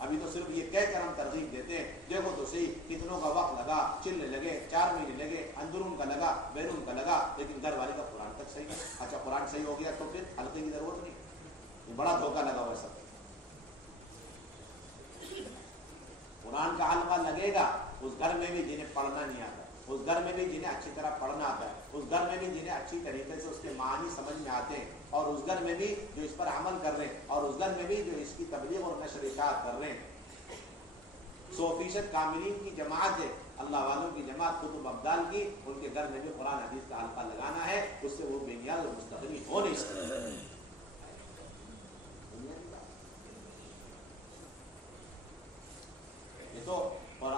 ابھی تو صرف یہ کہہ کر ہم ترغیب دیتے ہیں, دیکھو تو صحیح کتنوں کا وقت لگا, چلنے لگے, 4 مہینے لگے, اندرون کا لگا, بیرون کا لگا, لیکن گھر والے کا قرآن تک صحیح ہے. اچھا قرآن صحیح ہو گیا تو پھر حلقے کی ضرورت نہیں. یہ بڑا دھوکہ لگا ہوا ہے سب. قرآن کا حلقہ لگے گا اس گھر میں بھی جنہیں پڑھنا نہیں آتا, اس گھر میں بھی جنہیں اچھی طرح پڑھنا آتا ہے, اس گھر میں بھی جنہیں اچھی طریقے سے اس کے معنی سمجھ میں آتے ہیں, اور اس گھر میں بھی جو اس پر عمل کر رہے ہیں, اور اس گھر میں بھی جو اس کی تبلیغ اور نشر اشاعت کر رہے ہیں. 100% کاملین کی جماعت ہے, اللہ والوں کی جماعت, قطب ابدال کی, ان کے گھر میں بھی قرآن حدیث کا حلقہ لگانا ہے. اس سے وہ بے نیاز اور مستغنی ہو نہیں سکتے. یہ تو اور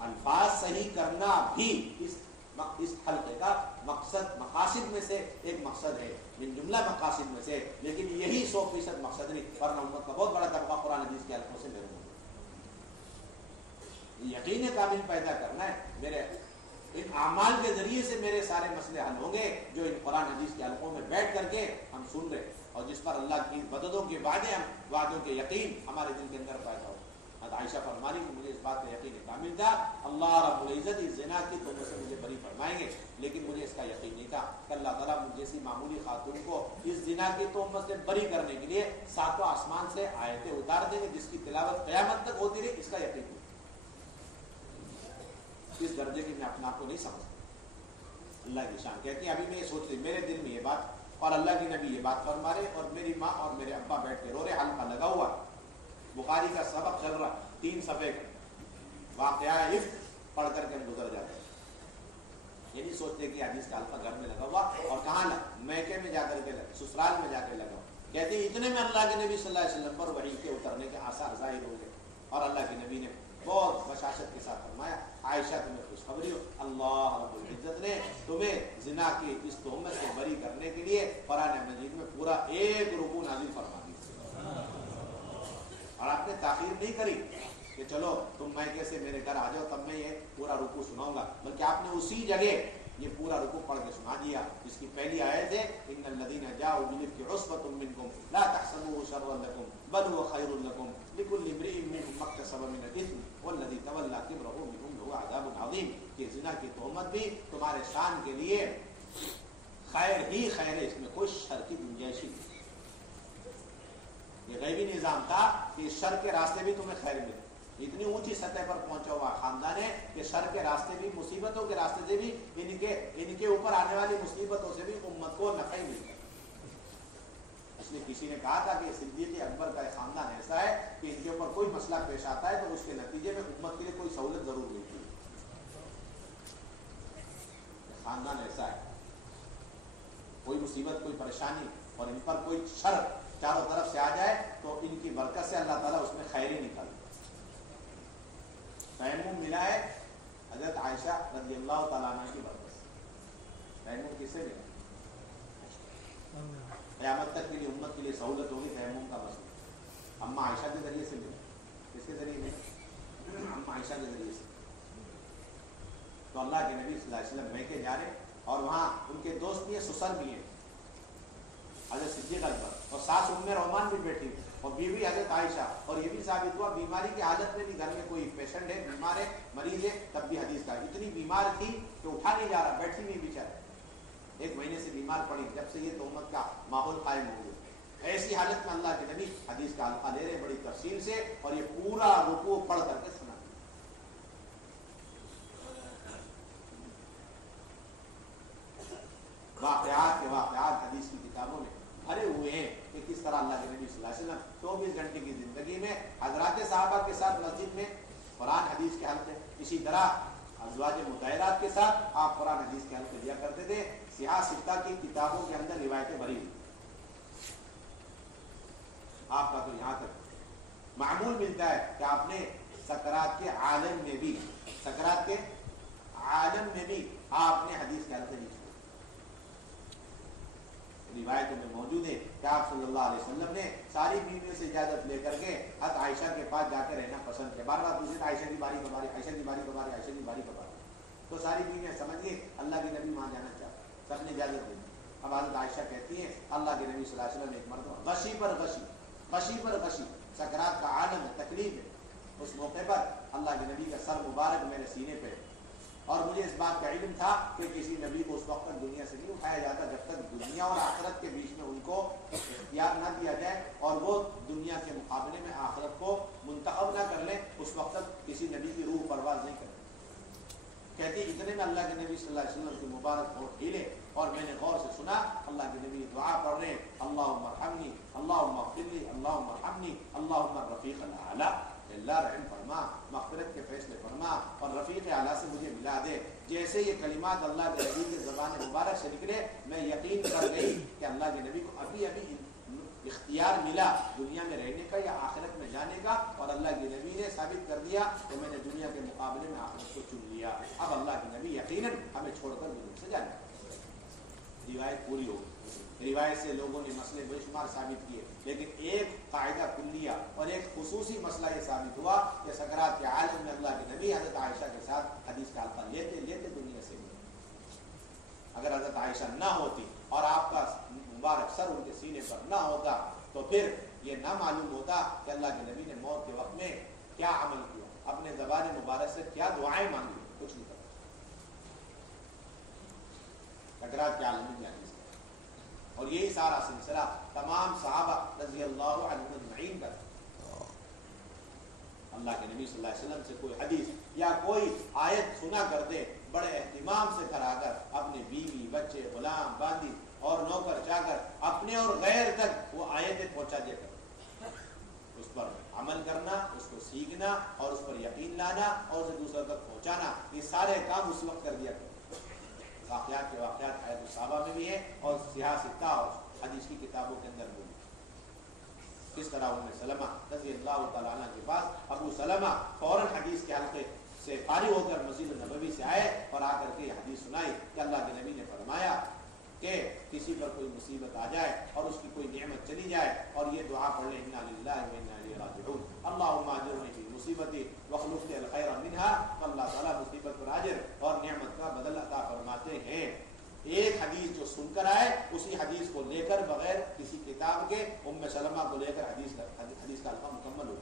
الفاظ صحیح کرنا بھی اس اس حلقے کا مقصد مقاصد میں سے ایک مقصد ہے، من جملہ مقاصد میں سے، لیکن یہی 100% مقصد نہیں، ورنہ امت کا بہت بڑا طبقہ قرآن حدیث کے حلقوں سے محروم ہے۔ یقین کامل پیدا کرنا ہے، میرے ان اعمال کے ذریعے سے میرے سارے مسئلے حل ہوں گے جو ان قرآن حدیث کے حلقوں میں بیٹھ کر کے ہم سن رہے اور جس پر اللہ کی مددوں کے وعدوں کے یقین ہمارے دل کے اندر پیدا ہو۔ عائشہ فرمانی کہ مجھے اس بات کا یقین کامل تھا اللہ رب العزت اس زنا کی تہمت سے مجھے بری فرمائیں گے، لیکن مجھے اس کا یقین نہیں تھا کہ اللہ تعالیٰ مجھ جیسی معمولی خاتون کو اس زنا کی تہمت سے بری کرنے کے لیے ساتوں آسمان سے آیتیں اتار دیں گے جس کی تلاوت قیامت تک ہوتی رہی، اس کا یقین نہیں۔ اس درجے کی میں اپنا آپ کو نہیں سمجھتا۔ اللہ کی شان کہتی ہے ابھی میں یہ سوچ رہی میرے دل میں یہ بات اور اللہ کی نبی یہ بات فرما رہے اور میری ماں اور میرے ابا بیٹھ کے رو رہے، حلقہ لگا ہوا، بخاری کا سبق چل رہا، 3 صفحے کا واقعہ عفق پڑھ کر کے ہم گزر جاتے ہیں۔ یہ نہیں سوچتے کہ حدیث کا حلقہ گھر میں لگا ہوا اور کہاں میکے میں جا کر کے سسرال میں جا کے لگا ہوا۔ کہتے ہیں اتنے میں اللہ کے نبی صلی اللہ علیہ وسلم پر وحی کے اترنے کے آثار ظاہر ہو گئے اور اللہ کے نبی نے بہت بشاشت کے ساتھ فرمایا عائشہ تمہیں خوشخبری ہو، اللہ رب العزت نے تمہیں زنا کی اس تہمت سے بری کرنے کے لیے قرآن مجید میں پورا 1 رکوع نازل فرما دیا اور آپ نے تاخیر نہیں کری کہ چلو تم میکے سے میرے گھر آ جاؤ تب میں یہ پورا رکوع سناؤں گا، بلکہ آپ نے اسی جگہ یہ پورا رکوع پڑھ کے سنا دیا جس کی پہلی آیت ہے ان الذين جاءوا بالافك عصبة منكم لا تحسبوه شرا لكم بل هو خير لكم لكل امرئ منهم ما اكتسب من الاثم والذي تولى كبره منهم له عذاب عظيم۔ کہ زنا کی تہمت بھی تمہارے شان کے لیے خیر ہی خیر ہے، اس میں کوئی شر کی گنجائش نہیں۔ یہ غیبی نظام تھا کہ شر کے راستے بھی تمہیں خیر ملے، اتنی اونچی سطح پر پہنچا ہوا خاندان ہے کہ شر کے راستے بھی، مصیبتوں کے راستے سے بھی، ان کے اوپر آنے والی مصیبتوں سے بھی امت کو نفع ملتا ہے۔ اس لیے کسی نے کہا تھا کہ صدیق اکبر کا خاندان ایسا ہے کہ ان کے اوپر کوئی مسئلہ پیش آتا ہے تو اس کے نتیجے میں امت کے لیے کوئی سہولت ضرور ملتی ہے۔ خاندان ایسا ہے، کوئی مصیبت کوئی پریشانی اور ان پر کوئی شر چاروں طرف سے آ جائے تو ان کی برکت سے اللہ تعالیٰ اس میں خیر ہی نکالتا ہے۔ تیمم ملا ہے حضرت عائشہ رضی اللہ تعالیٰ عنہ کی برکت سے۔ تیمم کس سے ملا؟ قیامت تک کے لیے امت کے لیے سہولت ہوگی تیمم کا مسئلہ۔ اما عائشہ کے ذریعے سے ملا، کس کے ذریعے ملا؟ اما عائشہ کے ذریعے سے۔ تو اللہ کے نبی صلی اللہ علیہ وسلم میکے جا رہے اور وہاں ان کے دوست بھی ہیں، سسر بھی ہیں، حضرت صدیق اکبر اور ساس ام رومان بھی بیٹھی اور بیوی حضرت عائشہ، اور یہ بھی ثابت ہوا بیماری کی حالت میں بھی گھر میں کوئی پیشنٹ ہے، بیمار ہے، مریض ہے، تب بھی حدیث کا اتنی بیمار تھی کہ اٹھا نہیں جا رہا، بیٹھی ہوئی بیچارہ 1 مہینے سے بیمار پڑی جب سے یہ تہمت کا ماحول قائم ہو گیا۔ ایسی حالت میں اللہ کے نبی حدیث کا حلقہ لے رہے بڑی تفصیل سے اور یہ پورا رکوع پڑھ کر کے سنا۔ واقعات کے واقعات حدیث کی کتابوں میں بھرے ہوئے ہیں کہ کس طرح اللہ کے نبی صلی اللہ علیہ وسلم 24 گھنٹے کی زندگی میں حضرات صحابہ کے ساتھ مسجد میں قرآن حدیث کے حلقے، اسی طرح ازواج مطہرات کے ساتھ آپ قرآن حدیث کے حلقے دیا کرتے تھے۔ سیاہ ستہ کی کتابوں کے اندر روایتیں بھری ہوئی، آپ کا تو یہاں تک معمول ملتا ہے کہ آپ نے سکرات کے عالم میں بھی آپ نے حدیث کے حلقے نہیں، روایتوں میں موجود ہے کہ آپ صلی اللہ علیہ وسلم نے ساری بیویوں سے اجازت لے کر کے حضرت عائشہ کے پاس جا کے رہنا پسند کیا۔ بار بار پوچھے عائشہ کی باری کب آ رہی، عائشہ کی باری کب آ رہی، عائشہ کی باری کب آ رہی، تو ساری بیویاں سمجھ گئے اللہ کے نبی وہاں جانا چاہتے، سب نے اجازت دی۔ اب حضرت عائشہ کہتی ہیں اللہ کے نبی صلی اللہ علیہ وسلم نے ایک مرتبہ غشی پر غشی سکرات کا عالم ہے، تکلیف ہے، اس موقع پر اللہ کے نبی کا سر مبارک میرے سینے پہ، اور مجھے اس بات کا علم تھا کہ کسی نبی کو اس وقت تک دنیا سے نہیں اٹھایا جاتا جب تک دنیا اور آخرت کے بیچ میں ان کو اختیار نہ دیا جائے اور وہ دنیا کے مقابلے میں آخرت کو منتخب نہ کر لیں، اس وقت تک کسی نبی کی روح پرواز نہیں کرتی۔ کہتی اتنے میں اللہ کے نبی صلی اللہ علیہ وسلم کی مبارک ہونٹ ہلے اور میں نے غور سے سنا اللہ کے نبی دعا پڑھ رہے ہیں اللہم ارحمنی اللہم اغفر لی اللہم ارحمنی اللہم الرفیق الاعلی، اللہ رحم فرما، مغفرت کے فیصلے فرما اور رفیق اعلیٰ سے مجھے ملا دے۔ جیسے یہ کلمات اللہ کے نبی کے زبان مبارک سے نکلے میں یقین کر گئی کہ اللہ کے نبی کو ابھی اختیار ملا دنیا میں رہنے کا یا آخرت میں جانے کا، اور اللہ کے نبی نے ثابت کر دیا کہ میں نے دنیا کے مقابلے میں آخرت کو چن لیا، اب اللہ کے نبی یقیناً ہمیں چھوڑ کر دنیا سے جانے کا۔ روایت پوری ہو گئی، روایت سے لوگوں نے مسئلے بے شمار ثابت کیے، لیکن ایک قاعدہ کلیہ اور ایک خصوصی مسئلہ یہ ثابت ہوا کہ سکرات کے عالم میں اللہ کے نبی حضرت عائشہ کے ساتھ حدیث کا حلقہ لیتے لیتے دنیا سے گئے۔ اگر حضرت عائشہ نہ ہوتی اور آپ کا مبارک سر ان کے سینے پر نہ ہوتا تو پھر یہ نہ معلوم ہوتا کہ اللہ کے نبی نے موت کے وقت میں کیا عمل کیا، اپنے زبان مبارک سے کیا دعائیں مانگی، کچھ نہیں پتا۔ سکرات کے عالم میں حدیث، اور یہی سارا سلسلہ تمام صحابہ رضی اللہ عنہم اجمعین کا، اللہ کے نبی صلی اللہ علیہ وسلم سے کوئی حدیث یا کوئی آیت سنا کرتے، بڑے اہتمام سے کرا کر اپنے بیوی بچے غلام باندی اور نوکر چاکر اپنے اور غیر تک وہ آیتیں پہنچا دیا کرتے، اس پر عمل کرنا، اس کو سیکھنا اور اس پر یقین لانا اور اسے دوسروں تک پہنچانا، یہ سارے کام اس وقت کر دیا کرتے۔ واقعات کے واقعات حیات الصحابہ میں بھی ہیں اور سیاہ ستہ اور حدیث کی کتابوں کے اندر بھی۔ کس طرح ام سلمہ رضی اللہ تعالیٰ عنہ کے پاس ابو سلمہ فوراً حدیث کے حلقے سے فارغ ہو کر مسجد نبوی سے آئے اور آ کر کے حدیث سنائی کہ اللہ کے نبی نے فرمایا کہ کسی پر کوئی مصیبت آ جائے اور اس کی کوئی نعمت چلی جائے اور یہ دعا پڑھ لیں انا للہ و انا الیہ راجعون اللہم اجرنی فی مصیبتی واخلف لی الخیر منہا، تو اللہ تعالیٰ مصیبت پر اجر اور نعمت کا بدل عطا فرماتے ہیں۔ ایک حدیث جو سن کر آئے اسی حدیث کو لے کر بغیر کسی کتاب کے ام سلمہ کو لے کر حدیث کا الفا مکمل ہو،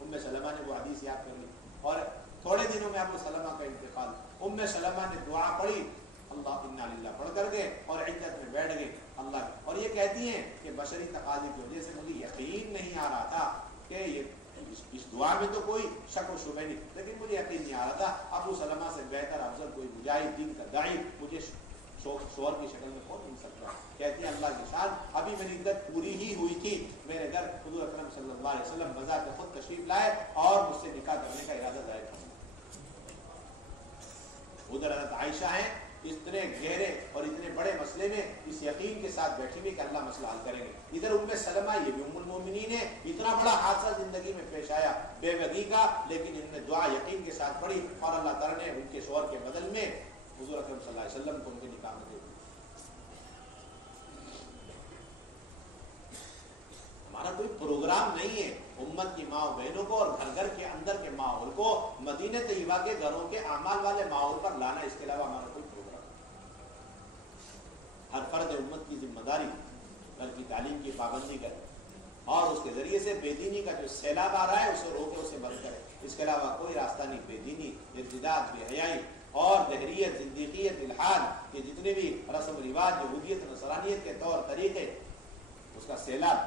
ام سلمہ نے وہ حدیث یاد کر لی اور تھوڑے دنوں میں ابو سلمہ کا انتقال، ام سلمہ نے دعا پڑھی اللہ انا للہ پڑھ کر گئے اور عدت میں بیٹھ گئے اللہ، اور یہ کہتی ہیں کہ بشری تقاضے کی وجہ سے مجھے یقین نہیں آ رہا تھا کہ یہ اس دعا میں تو کوئی شک و شبہ نہیں، لیکن مجھے یقین نہیں آ رہا تھا ابو سلمہ سے بہتر افضل کوئی مجاہد دین کا داعی مجھے شوہر کی شکل میں کون مل سکتا۔ کہتی ہے اللہ کی شان ابھی میری عدت پوری ہی ہوئی تھی، میرے گھر حضور اکرم صلی اللہ علیہ وسلم بذات خود تشریف لائے اور مجھ سے نکاح کرنے کا ارادہ ظاہر کیا۔ ادھر حضرت عائشہ ہیں اتنے گہرے اور اتنے بڑے مسئلے میں اس یقین کے ساتھ بیٹھی ہوئی کہ اللہ مسئلہ حل کریں گے، ادھر ام سلمہ یہ بھی ام المومنین ہے، اتنا بڑا حادثہ زندگی میں پیش آیا بے وگی کا، لیکن انہوں نے دعا یقین کے ساتھ پڑھی اور اللہ تعالیٰ نے ان کے شوہر کے بدل میں حضور اکرم صلی اللہ علیہ وسلم کو ان کے نکاح میں دے دیا۔ ہمارا کوئی پروگرام نہیں ہے امت کی ماں بہنوں کو اور گھر گھر کے اندر کے ماحول کو مدینہ طیبہ کے گھروں کے اعمال والے ماحول پر لانا، اس کے علاوہ ہمارا کوئی پروگرام نہیں۔ ہر فرد امت کی ذمہ داری گھر کی تعلیم کی پابندی کرے اور اس کے ذریعے سے بے دینی کا جو سیلاب آ رہا ہے اسے روکے، اسے بند کرے، اس کے علاوہ کوئی راستہ نہیں۔ بے دینی، ارتداد، بے حیائی اور دہریت، زندیقیت، الحاد، یہ جتنے بھی رسم و رواج، یہودیت، نصرانیت کے طور طریقے، اس کا سیلاب،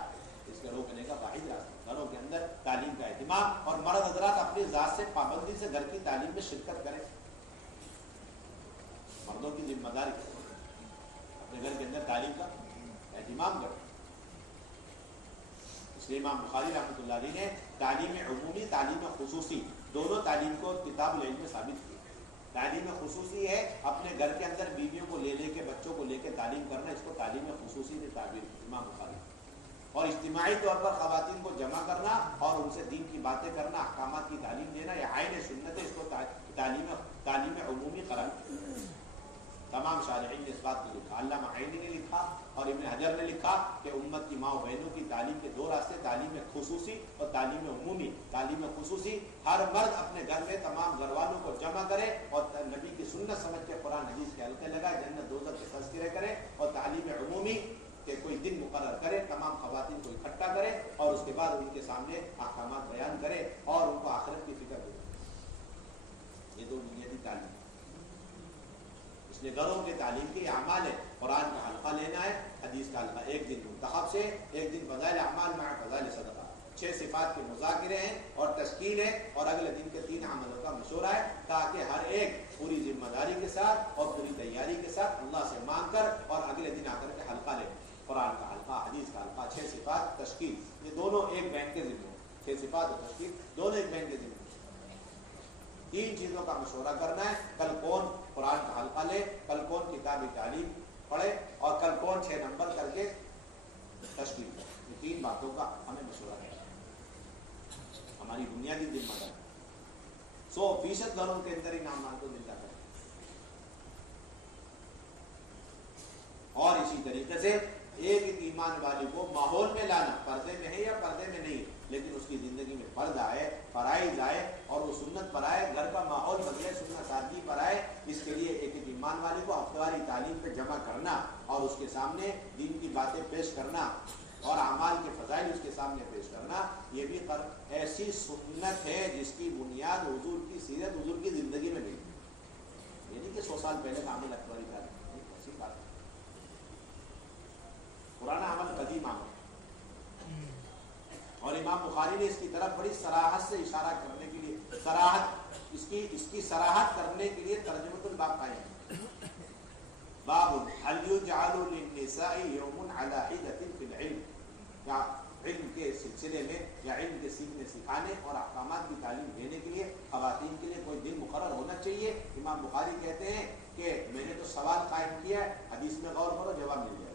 اس کے روکنے کا واحد راستہ گھروں کے اندر تعلیم کا اہتمام، اور مرد حضرات اپنی ذات سے پابندی سے گھر کی تعلیم میں شرکت کریں۔ مردوں کی ذمہ داری اپنے گھر کے اندر تعلیم کا اہتمام کریں۔ اس لیے امام بخاری رحمۃ اللہ علیہ نے تعلیم عمومی، تعلیم خصوصی دونوں تعلیم کو کتاب العلم میں ثابت کیا۔ تعلیم خصوصی ہے اپنے گھر کے اندر بیویوں کو لے کے بچوں کو لے کے تعلیم کرنا، اس کو تعلیم خصوصی سے تعبیر کی امام بخاری۔ اور اجتماعی طور پر خواتین کو جمع کرنا اور ان سے دین کی باتیں کرنا، احکامات کی تعلیم دینا، یہ عین سنت ہے، اس کو تعلیم عمومی قرار دیا۔ تمام شارحین نے اس بات کو لکھا، علامہ عینی نے لکھا اور ابن حجر نے لکھا کہ امت کی ماں و بہنوں کی تعلیم کے دو راستے، تعلیم خصوصی اور تعلیم عمومی۔ تعلیم خصوصی ہر مرد اپنے گھر میں تمام گھر والوں کو جمع کرے اور نبی کی سنت سمجھ کے قرآن حدیث کے حلقے لگائے، جنت دوزخ کے تذکرے کرے۔ اور تعلیم عمومی کہ کوئی دن مقرر کرے، تمام خواتین کو اکٹھا کرے اور اس کے بعد ان کے سامنے احکامات بیان کرے اور ان کو آخرت کی فکر دے۔ یہ دو بنیادی تعلیم، اس لیے گھروں کے تعلیم کے اعمال ہے۔ قرآن کا حلقہ لینا ہے، حدیث کا حلقہ، ایک دن منتخب سے، ایک دن فضائل اعمال مع فضائل صدقہ، 6 صفات کے مذاکرے ہیں اور تشکیل ہے، اور اگلے دن کے 3 عملوں کا مشورہ ہے، تاکہ ہر ایک پوری ذمہ داری کے ساتھ اور پوری تیاری کے ساتھ اللہ سے مانگ کر اور اگلے دن آ کر کے حلقہ لے۔ قرآن کا حلقہ، حدیث کا حلقہ، 6 صفات، تشکیل، یہ دونوں ایک بینک کے ذمہ ہیں۔ 6 صفات اور تشکیل دونوں ایک بینک کے ذمہ ہیں۔ 3 چیزوں کا مشورہ کرنا ہے، کل کون قرآن کا حلقہ لے، کل کون کتاب تعلیم پڑھے اور کل کون 6 نمبر کر کے تشکیل کرے۔ یہ 3 باتوں کا ہمیں مشورہ ہے، ہماری بنیادی ذمہ داری 100% گھروں کے اندر انعامات کو زندہ کریں. اور اسی طریقے سے ایک ایمان والے کو ماحول میں لانا، پردے میں ہے یا پردے میں نہیں، لیکن اس کی زندگی میں فرض آئے، فرائض آئے اور وہ سنت پر آئے، گھر کا ماحول بدلے، سنت سادگی پر آئے. اس کے لیے ایک ایمان والے کو ہفتہ واری تعلیم پہ جمع کرنا اور اس کے سامنے دین کی باتیں پیش کرنا اور اعمال کے فضائل اس کے سامنے پیش کرنا، یہ بھی ایسی سنت ہے جس کی بنیاد حضور کی سیرت، حضور کی زندگی میں نہیں. یہ نہیں کہ 100 سال پہلے کا عمل ہفتہ واری تعلیم، ایسی بات ہے. پرانا عمل قدیم عمل. اور امام بخاری نے اس کی طرف بڑی صراحت سے اشارہ کرنے کے لیے اس کی صراحت کرنے کے لیے ترجمۃ الباب قائم ہے. باب هل يجعل للنساء يوم على حدة في العلم، یا علم کے سلسلے میں یا علم کے سیکھنے سکھانے اور احکامات کی تعلیم دینے کے لیے خواتین کے لیے کوئی دن مقرر ہونا چاہیے. امام بخاری کہتے ہیں کہ میں نے تو سوال قائم کیا ہے، حدیث میں غور کرو جواب مل جائے.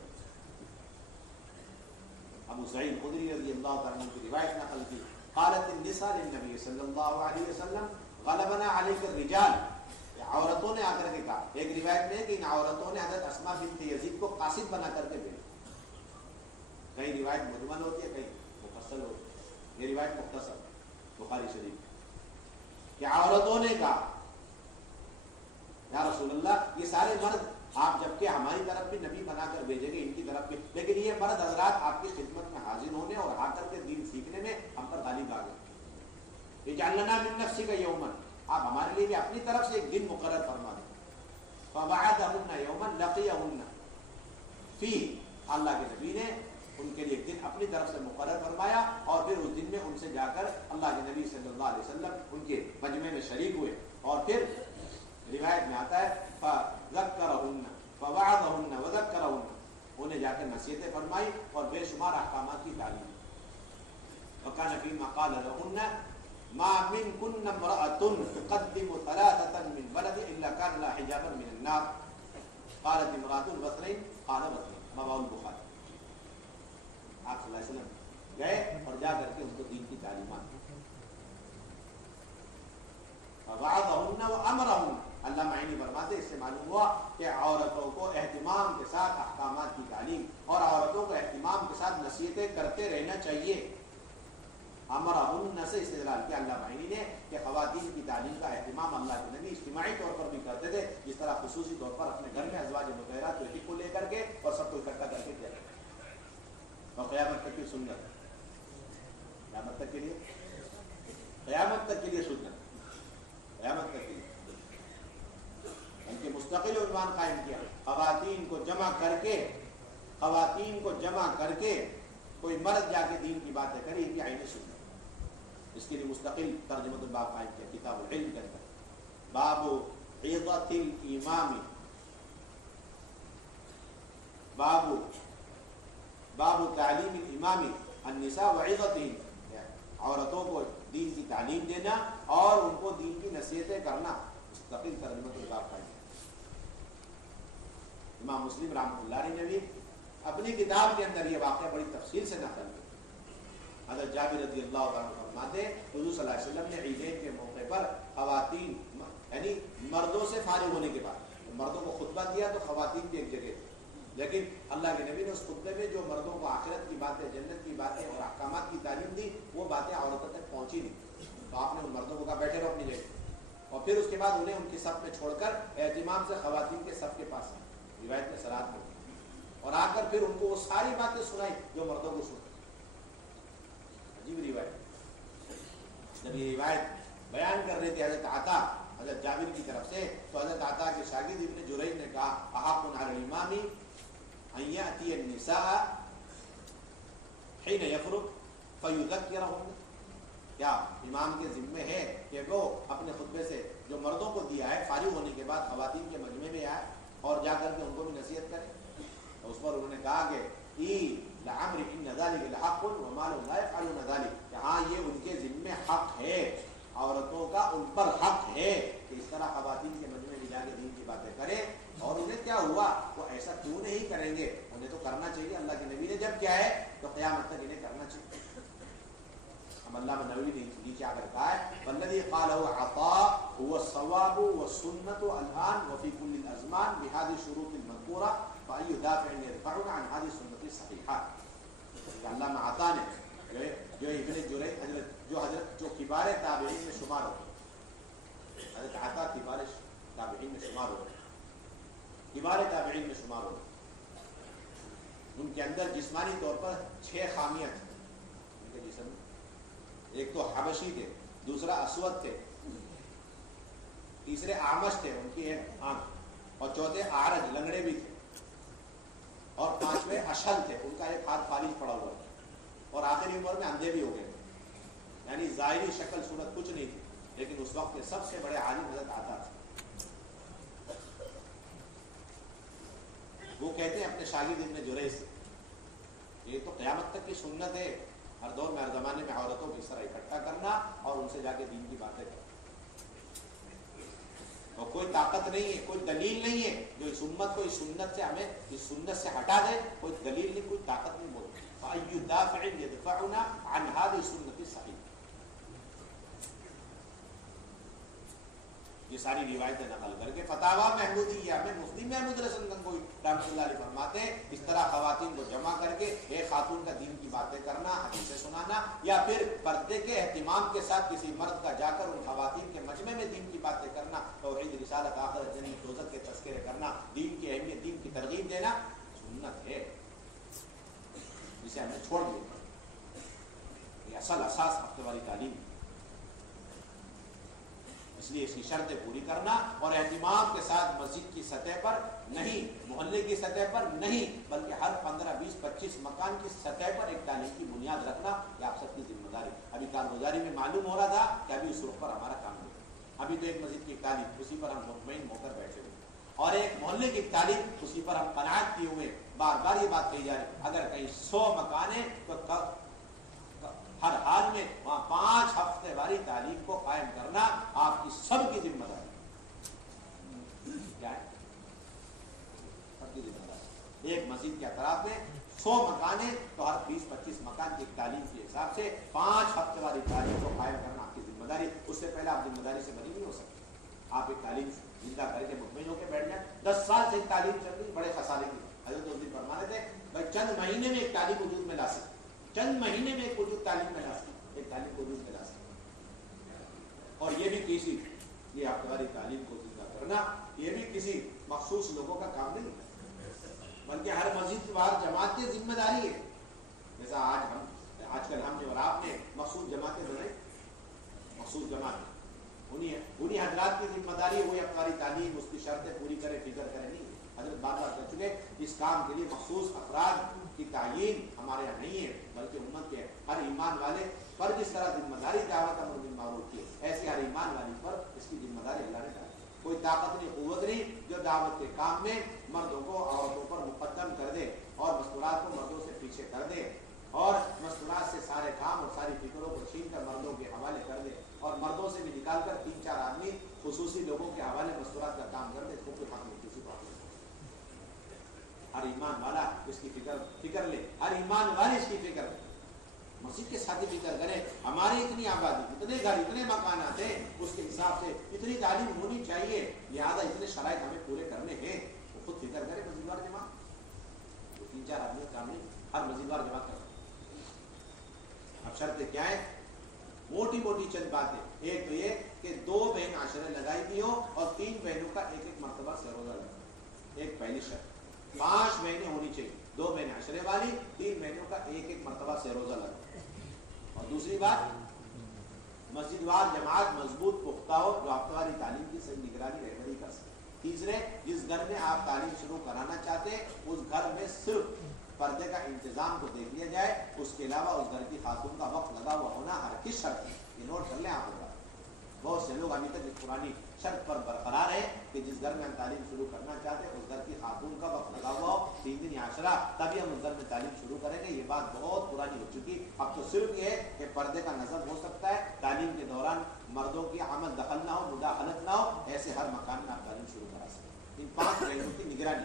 ابو سعید خدری رضی اللہ تعالیٰ عنہ کی روایت نقل کی، قالت النساء للنبی صلی اللہ علیہ وسلم غلبنا علیک الرجال. عورتوں نے آ کر کے کہا، ایک روایت میں ہے کہ ان عورتوں نے حضرت اسماء بنت یزید کو قاصد بنا کر کے بھیجا. کئی روایت مجمل ہوتی ہے، کئی مفصل ہوتی ہے. یہ روایت مختصر بخاری شریف کہ عورتوں نے کہا یا رسول اللہ یہ سارے مرد آپ جبکہ ہماری طرف بھی نبی بنا کر بھیجیں گے، ان کی طرف بھی، لیکن یہ مرد حضرات آپ کی خدمت میں حاضر ہونے اور آ کر کے دین سیکھنے میں ہم پر غالب آ گئے. اجعل لنا من نفسک یوما، آپ ہمارے لیے بھی اپنی طرف سے ایک دن مقرر فرما دیں. فوعدہن یوما لقیہن فیہ، اللہ کے نبی نے ان کے لیے ایک دن اپنی طرف سے مقرر فرمایا اور پھر اس دن میں ان سے جا کر اللہ کے نبی صلی اللہ علیہ وسلم ان کے مجمع میں شریک ہوئے. اور پھر روایت میں آتا ہے فذکرہن فوعدہن وذکرہن، انہیں جا کے نصیحتیں فرمائی اور بے شمار احکامات کی تعلیم. وکان فیما قال لہن ما منکن امرأۃ تقدم ثلاثة من ولد الا کان لها حجابا من النار. قالت امرأۃ وثنین قال وثنین، رواه البخاری. آپ صلی اللہ علیہ وسلم گئے اور جا کر کے ان کو دین کی تعلیمات. وعظہن وامرہن، اللہ معینی فرماتے اس سے معلوم ہوا کہ عورتوں کو اہتمام کے ساتھ احکامات کی تعلیم اور عورتوں کو اہتمام کے ساتھ نصیحتیں کرتے رہنا چاہیے. امرہن سے استدلال کیا اللہ معینی نے کہ خواتین کی تعلیم کا اہتمام اللہ کے نبی اجتماعی طور پر بھی کرتے تھے، جس طرح خصوصی طور پر اپنے گھر میں ازواج مطہرات کو لے کر کے اور سب کو اکٹھا کر کے کیا کرتے اور قیامت تک کی سنت، قیامت تک کے لیے سنت، قیامت تک کے لیے ان کے مستقل عنوان قائم کیا. خواتین کو جمع کر کے کوئی مرد جا کے دین کی باتیں کرے، یہ عین سنت. اس کے لیے مستقل ترجمۃ الباب قائم کیا کتاب العلم کے اندر. باب عظۃ الامام، باب تعلیم الامام النساء وعظتہن، عورتوں کو دین کی تعلیم دینا اور ان کو دین کی نصیحتیں کرنا. مستقل ترجمۃ الباب قائم. امام مسلم رحمۃ اللہ علیہ نے بھی اپنی کتاب کے اندر یہ واقعہ بڑی تفصیل سے نقل کیا. حضرت جابر رضی اللہ تعالیٰ فرماتے حضور صلی اللہ علیہ وسلم نے عیدین کے موقع پر خواتین یعنی مردوں سے فارغ ہونے کے بعد مردوں کو خطبہ دیا تو خواتین بھی ایک جگہ تھی، لیکن اللہ کے نبی نے اس خطبے میں جو مردوں کو آخرت کی باتیں، جنت کی باتیں اور احکامات کی تعلیم دی، وہ باتیں عورتوں تک پہنچی نہیں. تو آپ نے ان مردوں کو کہا بیٹھے رہو اپنی جگہ، اور پھر اس کے بعد انہیں ان کی صف میں چھوڑ کر اہتمام سے خواتین کے صف کے پاس روایت میں صلات میں اور آ کر پھر ان کو وہ ساری باتیں سنائی جو مردوں کو سنائی. عجیب روایت. جب یہ روایت بیان کر رہے تھے حضرت جابر کی طرف سے، تو حضرت عطا کے شاگرد ابن جریج نے کہا احق علی الامام ان یاتی النساء حین یفرغ فیذکرہن، کیا امام کے ذمے ہے کہ وہ اپنے خطبے سے جو مردوں کو دیا ہے فارغ ہونے کے بعد خواتین کے مجمع میں آئے اور جا کر کے ان کو بھی نصیحت کرے. اس پر انہوں نے کہا کہ لعمرک ان ذلک لحق وما لهم لا يفعلون ذلک، کہ ہاں یہ ان کے ذمے حق ہے، عورتوں کا ان پر حق ہے کہ اس طرح خواتین کے مجمع میں جا کے دین کی باتیں کریں. اور انہیں کیا ہوا، وہ ایسا کیوں نہیں کریں گے؟ انہیں تو کرنا چاہیے، اللہ کے نبی نے جب کیا ہے تو قیامت تک انہیں کرنا چاہیے۔ ہم علامہ نووی نے نیچے آ کر کہا ہے والذی قالہ عطاء هو الصواب والسنة الآن وفي كل الأزمان بهذه الشروط المذکورہ فأي دافع يدفعنا عن هذه السنة الصحیحة۔ علامہ عطا نے جو ابن جریج جو کبار تابعین میں شمار ہوتے، حضرت عطا کبار تابعین میں شمار ہوتے، کبار تابعین میں شمار ہوتے، ان کے اندر جسمانی طور پر 6 خامیاں تھیں ان کے جسم میں۔ ایک تو حبشی تھے، دوسرا اسود تھے، تیسرے آمش تھے، ان کی ایک آنکھ، اور چوتھے آرج لنگڑے بھی تھے، اور 5ویں اشل تھے، ان کا ایک ہاتھ فالج پڑا ہوا تھا، اور آخری عمر میں اندھے بھی ہو گئے تھے، یعنی ظاہری شکل صورت کچھ نہیں تھی، لیکن اس وقت کے سب سے بڑے عالم حضرت عطا تھے۔ وہ کہتے ہیں اپنے شاگرد ابن جریج سے، یہ تو قیامت تک کی سنت ہے، ہر دور میں ہر زمانے میں عورتوں کو اس طرح اکٹھا کرنا اور ان سے جا کے دین کی باتیں کرنا، اور کوئی طاقت نہیں ہے، کوئی دلیل نہیں ہے جو اس امت کو اس سنت سے ہمیں اس سنت سے ہٹا دے، کوئی دلیل نہیں، کوئی طاقت نہیں بولتی۔ فأي دافع يدفعنا عن هذه السنة الصحيحة۔ یہ ساری روایتیں نقل کر کے فتاوا محمودیہ میں مفتی محمود رسول گنگوئی رحمۃ اللہ علیہ فرماتے ہیں اس طرح خواتین کو جمع کر کے ایک خاتون کا دین کی باتیں کرنا، حدیثیں سنانا، یا پھر پردے کے اہتمام کے ساتھ کسی مرد کا جا کر ان خواتین کے مجمع میں دین کی باتیں کرنا، توحید، رسالت، آخرت، جنت، دوزخ کے تذکرے کرنا، دین کی اہمیت، دین کی ترغیب دینا سنت ہے، جسے ہم نے چھوڑ دیا۔ یہ اصل اساس ہفتے والی تعلیم، اس لیے اس کی شرطیں پوری کرنا اور اہتمام کے ساتھ مسجد کی سطح پر نہیں، محلے کی سطح پر نہیں، بلکہ ہر 15، 20، 25 مکان کی سطح پر ایک تعلیم کی بنیاد رکھنا، یہ آپ سب کی ذمہ داری۔ ابھی کارگزاری میں معلوم ہو رہا تھا کہ ابھی اس رخ پر ہمارا کام نہیں، ابھی تو ایک مسجد کی تعلیم، اسی پر ہم مطمئن ہو کر بیٹھے ہوئے، اور ایک محلے کی تعلیم، اسی پر ہم قناعت کیے ہوئے۔ بار بار یہ بات کہی جا رہی، اگر کہیں 100 مکان ہیں تو ہر حال میں وہاں 5 ہفتے والی تعلیم کو قائم کرنا آپ کی سب کی ذمہ داری کیا ہے؟ سب کی ذمہ داری۔ ایک مسجد کے اطراف میں 100 مکان ہیں تو ہر 20-25 مکان کی تعلیم کے حساب سے 5 ہفتے والی تعلیم کو قائم کرنا آپ کی ذمہ داری۔ اس سے پہلے آپ ذمہ داری سے بری نہیں ہو سکتے۔ آپ ایک تعلیم زندہ کر کے مطمئن ہو کے بیٹھ جائیں۔ 10 سال سے ایک تعلیم چل رہی، بڑے خسارے کی حضرت اس دن فرمانے تھے بھائی چند مہینے میں ایک تعلیم وجود میں لا سکتے، چند مہینے میں ایک وجود تعلیم میں لا سکتے، ایک تعلیم کو وجود میں لا سکتے۔ اور یہ بھی کسی یہ آپ ہماری تعلیم کو زندہ کرنا یہ بھی کسی مخصوص لوگوں کا کام نہیں ہے، بلکہ ہر مسجد وار جماعت کی ذمہ داری ہے۔ جیسا آج کل ہم نے اور آپ نے مخصوص جماعتیں بنائی، مخصوص جماعت انہی حضرات کی ذمہ داری ہے، وہی ہماری تعلیم اس کی شرطیں پوری کرے، فکر کرے نہیں۔ حضرت بار بار کہہ چکے اس کام کے لیے مخصوص افراد کی تعیین ہمارے یہاں نہیں ہے، بلکہ امت کے ہر ایمان والے پر جس طرح ذمہ داری دعوت امر بالمعروف کی ایسی ہر ایمان والی پر اس کی ذمہ داری اللہ نے ڈالی۔ کوئی طاقت نہیں، قوت نہیں جو دعوت کے کام میں مردوں کو عورتوں پر مقدم کر دے اور مستورات کو مردوں سے پیچھے کر دے، اور مستورات سے سارے کام اور ساری فکروں کو چھین کر مردوں کے حوالے کر دے، اور مردوں سے بھی نکال کر 3-4 آدمی خصوصی لوگوں کے حوالے مستورات کا کام کر دے، اس کو کوئی حق نہیں، کسی کو حق نہیں۔ ہر ایمان والا اس کی فکر لے، ہر ایمان والے اس کی فکر لے، مسجد کے ساتھ فکر کرے۔ ہماری اتنی آبادی، اتنے گھر، اتنے مکانات ہیں، اس کے حساب سے اتنی تعلیم ہونی چاہیے، لہٰذا اتنے شرائط ہمیں پورے کرنے ہیں، وہ خود فکر کرے۔ مسجد وار جماعت 3-4 آدمی کام نہیں، ہر مسجد وار جماعت کرنا۔ اب شرطیں کیا ہے؟ موٹی موٹی چند باتیں۔ ایک تو یہ کہ 2 بہن عشرے لگائی دی ہو اور 3 بہنوں کا ایک مرتبہ سے روزہ لگا، ایک پہلی شرط۔ 5 مہینے ہونی چاہیے، 2 بہن عشرے والی، 3 مہینوں کا ایک مرتبہ سے روزہ لگا۔ اور دوسری بات مسجد وار جماعت مضبوط پختہ ہو جو ہفتہ واری تعلیم کی صحیح نگرانی رہبری کر سکے۔ تیسرے، جس گھر میں آپ تعلیم شروع کرانا چاہتے ہیں اس گھر میں صرف پردے کا انتظام کو دیکھ لیا جائے، اس کے علاوہ اس گھر کی خاتون کا وقت لگا ہوا ہونا ہر کس شرط ہے، یہ نوٹ کر لیں آپ لوگ۔ بہت سے لوگ ابھی تک اس پرانی شرط پر برقرار ہے کہ جس گھر میں ہم تعلیم شروع کرنا چاہتے ہیں اس گھر کی خاتون کا وقت لگا ہوا ہو 3 دن یا عشرہ، تبھی ہم اس گھر میں تعلیم شروع کریں گے۔ یہ بات بہت پرانی ہو چکی۔ اب تو صرف یہ ہے کہ پردے کا نظم ہو سکتا ہے، تعلیم کے دوران مردوں کی عمل دخل نہ ہو، مداخلت نہ ہو، ایسے ہر مکان میں آپ تعلیم شروع کرا سکتے ہیں۔ ان 5 پہلوؤں کی نگرانی،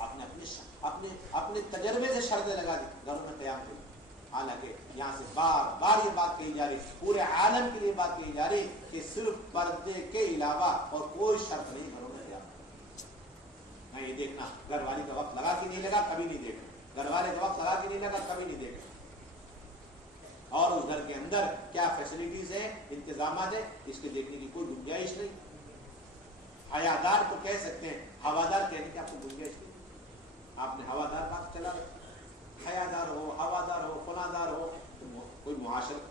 اپنے تجربے سے شرطیں لگا دی گھروں میں قیام کے. حالانکہ یہاں سے بار بار یہ بات کہی جا رہی, پورے عالم کے لیے بات کہی جا رہی کہ صرف پردے کے علاوہ اور کوئی شرط نہیں گھروں میں قیام. میں یہ دیکھنا گھر والی کا وقت لگا کہ نہیں لگا کبھی نہیں دیکھنا, گھر والے کا وقت لگا کہ نہیں لگا کبھی نہیں دیکھنا, اور اس گھر کے اندر کیا فیسلٹیز ہیں, انتظامات ہیں, اس کے دیکھنے کی کوئی گنجائش نہیں. حیادار کو کہہ سکتے ہیں, ہوادار کہنے کی آپ کو گنجائش نہیں. آپ نے ہوادار بات چلا, حیادار ہو, ہوادار ہو, فنادار ہو, کوئی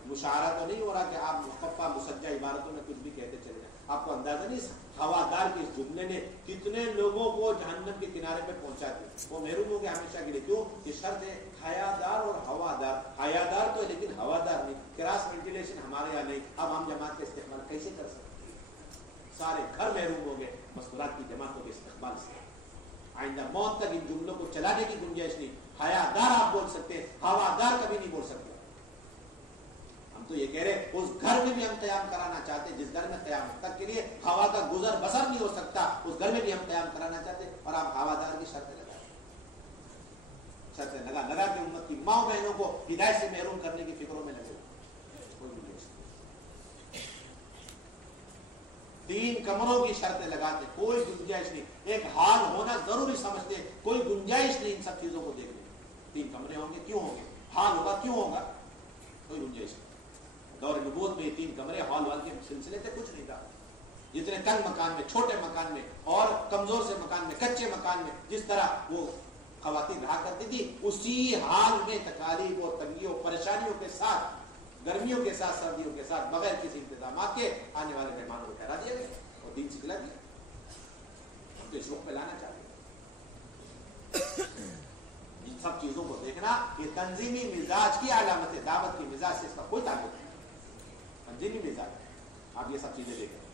مشاعرہ تو نہیں ہو رہا کہ آپ مخفف مسجع عبارتوں میں کچھ بھی کہتے چلے جائیں. آپ کو اندازہ نہیں ہوادار کے اس جملے نے کتنے لوگوں کو جہنم کے کنارے پہ پہنچا دیا. وہ محروم ہو گئے ہمیشہ کے لیے. کیوں؟ یہ شرط ہے حیادار اور ہوادار. حیادار تو ہے لیکن ہوادار نہیں. کراس وینٹیلیشن ہمارے یہاں نہیں. اب ہم جماعت کا استعمال کیسے کر سکتے ہیں؟ سارے گھر محروم ہو گئے مستورات کی جماعتوں کے استقبال سے. آئندہ موت تک ان جملوں کو چلانے کی گنجائش نہیں. حیادار آپ بول سکتے ہیں, ہوادار کبھی نہیں بول سکتے. ہم تو یہ کہہ رہے اس گھر میں بھی ہم قیام کرانا چاہتے ہیں جس گھر میں قیامت تک کے لیے ہوا کا گزر بسر نہیں ہو سکتا, اس گھر میں بھی ہم قیام کرانا چاہتے ہیں. اور آپ ہوادار کی شرطیں لگا کے امت کی ماں بہنوں کو ہدایت سے محروم کرنے کی فکروں میں لگے. کوئی گنجائش نہیں. 3 کمروں کی شرطیں لگاتے, کوئی گنجائش نہیں. ایک حال ہونا ضروری سمجھتے, کوئی گنجائش نہیں ان سب چیزوں کو دیکھنے. 3 کمرے ہوں گے کیوں ہوں گے, حال ہوگا کیوں ہوگا, کوئی گنجائش نہیں. دور نبوت میں 3 کمرے ہال وال کے سلسلے سے کچھ نہیں تھا. جتنے تنگ مکان میں, چھوٹے مکان میں اور کمزور سے مکان میں, کچے مکان میں جس طرح وہ خواتین رہا کرتی تھی, اسی حال میں تکالیف اور تنگیوں پریشانیوں کے ساتھ, گرمیوں کے ساتھ, سردیوں کے ساتھ, بغیر کسی انتظامات کے آنے والے مہمانوں کو ٹھہرا دیا گیا اور دین سکھلا دیا. ہم تو اس وقت پہ لانا چاہتے ہیں. ان سب چیزوں کو دیکھنا یہ تنظیمی مزاج کی علامت ہے. دعوت کی مزاج سے اس کا کوئی تعلق نہیں. تنظیمی مزاج آپ یہ سب چیزیں دیکھیں.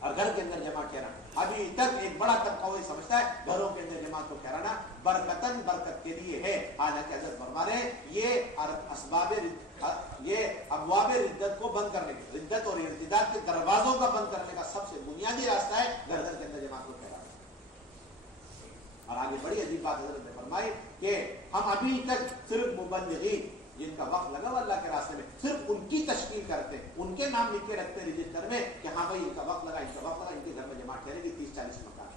اور گھر کے اندر جمع ٹھہرانا, ابھی تک ایک بڑا طبقہ وہی سمجھتا ہے گھروں کے اندر جماعت کو ٹھہرانا برکتن برکت کے لیے ہے. حالانکہ حضرت فرما رہے ہیں یہ ابواب ردت کو بند کرنے کے, ردت اور ارتداد کے دروازوں کا بند کرنے کا سب سے بنیادی راستہ ہے گھر گھر کے اندر جماعت کو ٹھہرانا. اور آگے بڑی عجیب بات حضرت نے فرمائی کہ ہم ابھی تک صرف مبلغین جن کا وقت لگا ہوا اللہ کے راستے میں صرف ان کی تشکیل کرتے ہیں, ان کے نام لکھ کے رکھتے ہیں رجسٹر میں کہ ہاں بھائی ان کا وقت لگا, ان کا وقت لگا, ان کے گھر میں جماعت ٹھہرے گی 30-40 مکان.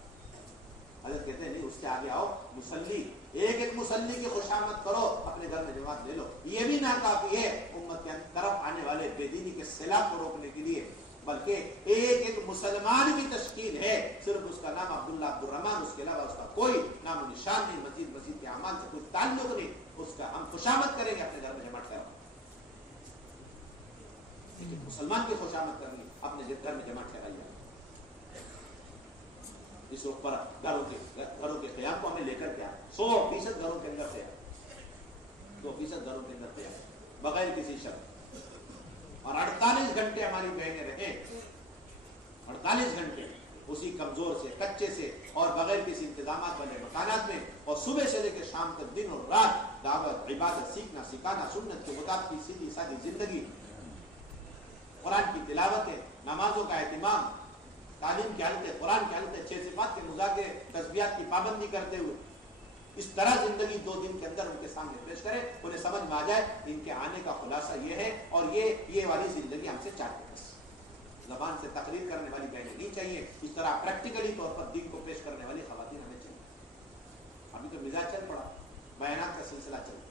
حضرت کہتے ہیں نہیں, اس کے آگے آؤ, مصلی ایک مصلی کی خوشامد کرو, اپنے گھر میں جماعت لے لو. یہ بھی ناکافی ہے امت کے طرف آنے والے بے دینی کے سیلاب کو روکنے کے لیے, بلکہ ایک مسلمان کی تشکیل ہے, صرف اس کا نام عبداللہ عبدالرحمان, اس کے علاوہ اس کا کوئی نام و نشان نہیں, مسجد کے اعمال سے کوئی تعلق نہیں. اس کا ہم خوشامد کریں گے اپنے گھر میں جماعت ٹھہراؤ. لیکن مسلمان کی خوشامد کرنی اپنے گھر میں جماعت ٹھہرائیے. اس وقت پر گھروں کے قیام کو ہمیں لے کر کے 100% گھروں کے اندر قیام, 2% گھروں کے اندر قیام بغیر کسی شرط, اور 48 گھنٹے ہماری بہنیں رہیں, 48 گھنٹے اسی کمزور سے, کچے سے اور بغیر کسی انتظامات والے مکانات میں, اور صبح سے لے کے شام تک دن اور رات دعوت, عبادت, سیکھنا سکھانا, سنت کے مطابق کی سیدھی سادی زندگی, قرآن کی تلاوتیں, نمازوں کا اہتمام, تعلیم کی حالت, قرآن کی حالت, 6 صفات کے مذاکرے, تسبیحات کی پابندی کرتے ہوئے اس طرح زندگی 2 دن کے اندر ان کے سامنے پیش کرے, انہیں سمجھ میں آ جائے ان کے آنے کا خلاصہ یہ ہے, اور یہ والی زندگی ہم سے چاہتے ہیں. زبان سے تقریر کرنے والی بہنیں نہیں چاہیے, اس طرح پریکٹیکلی طور پر دین کو پیش کرنے والی خواتین ہمیں چاہیے. ابھی تو مزاج چل پڑا, بیانات کا سلسلہ چل پڑا.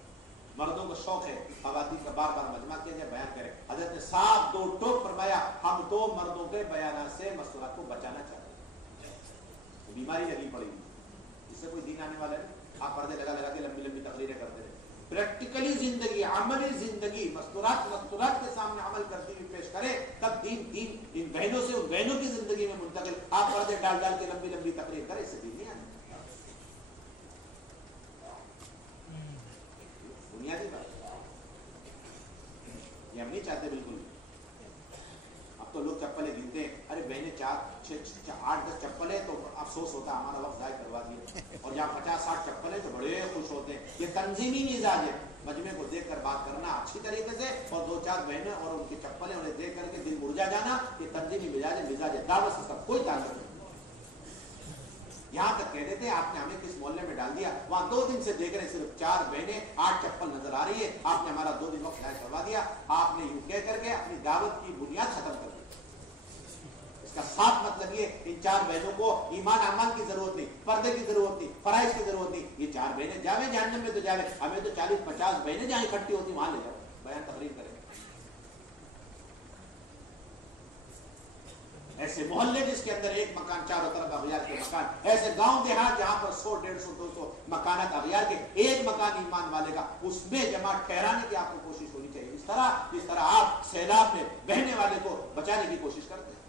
مردوں کو شوق ہے خواتین کا بار بار مجمع کیا جائے, بیان کرے. حضرت نے صاف 2 ٹوک فرمایا, ہم تو مردوں کے بیانات سے مستورات کو بچانا چاہتے ہیں. بیماری لگی پڑی, اس سے کوئی دین آنے والا ہے؟ آپ پردے لگا لگا کے لمبی لمبی تقریریں کرتے رہے. پریکٹیکلی زندگی, عملی زندگی, مستورات کے سامنے عمل کرتی ہوئی پیش کرے, تب دین ان بہنوں سے ان بہنوں کی زندگی میں منتقل. آپ پردے ڈال ڈال کے لمبی لمبی تقریر کرے, اس سے دین نہیں آنے. بنیادی بات یہ ہم نہیں چاہتے بالکل. اب تو لوگ چپلیں گنتے ہیں, ارے بہنیں 8-10 چپلیں تو افسوس ہوتا ہے ہمارا وقت ضائع کروا دیے, اور جہاں 50-60 چپلیں تو بڑے خوش ہوتے ہیں. یہ تنظیمی مزاج ہے. مجمع کو دیکھ کر بات کرنا اچھی طریقے سے, اور 2-4 بہنیں اور ان کی چپلیں انہیں دیکھ کر کے دل مرجا جانا, یہ تنظیمی مزاج ہے. مزاج دعوت سے سب کوئی تعلق نہیں. یہاں تک کہتے تھے آپ نے ہمیں کس محلے میں ڈال دیا, وہاں 2 دن سے دیکھ رہے صرف 4 بہنیں 8 چپل نظر آ رہی ہے, آپ نے ہمارا 2 دن وقت ضائع کروا دیا. آپ نے یوں کہہ کر کے اپنی دعوت کی بنیاد ختم کر دی. اس کا صاف مطلب یہ, ان 4 بہنوں کو ایمان اعمال کی ضرورت نہیں, پردے کی ضرورت نہیں, فرائض کی ضرورت نہیں. یہ 4 بہنیں جاوے جہنم میں تو جاوے, ہمیں تو 40-50 بہنیں جہاں اکٹھی ہوتی وہاں لے جاؤ, بیان تقریر کریں. ایسے محلے جس کے اندر ایک مکان چاروں طرف اغیار کے مکان, ایسے گاؤں دیہات جہاں پر 100, 150, 200 مکانات اغیار کے, ایک مکان ایمان والے کا, اس میں جماعت ٹھہرانے کی آپ کو کوشش ہونی چاہیے. اس طرح آپ سیلاب میں بہنے والے کو بچانے کی کوشش کرتے ہیں.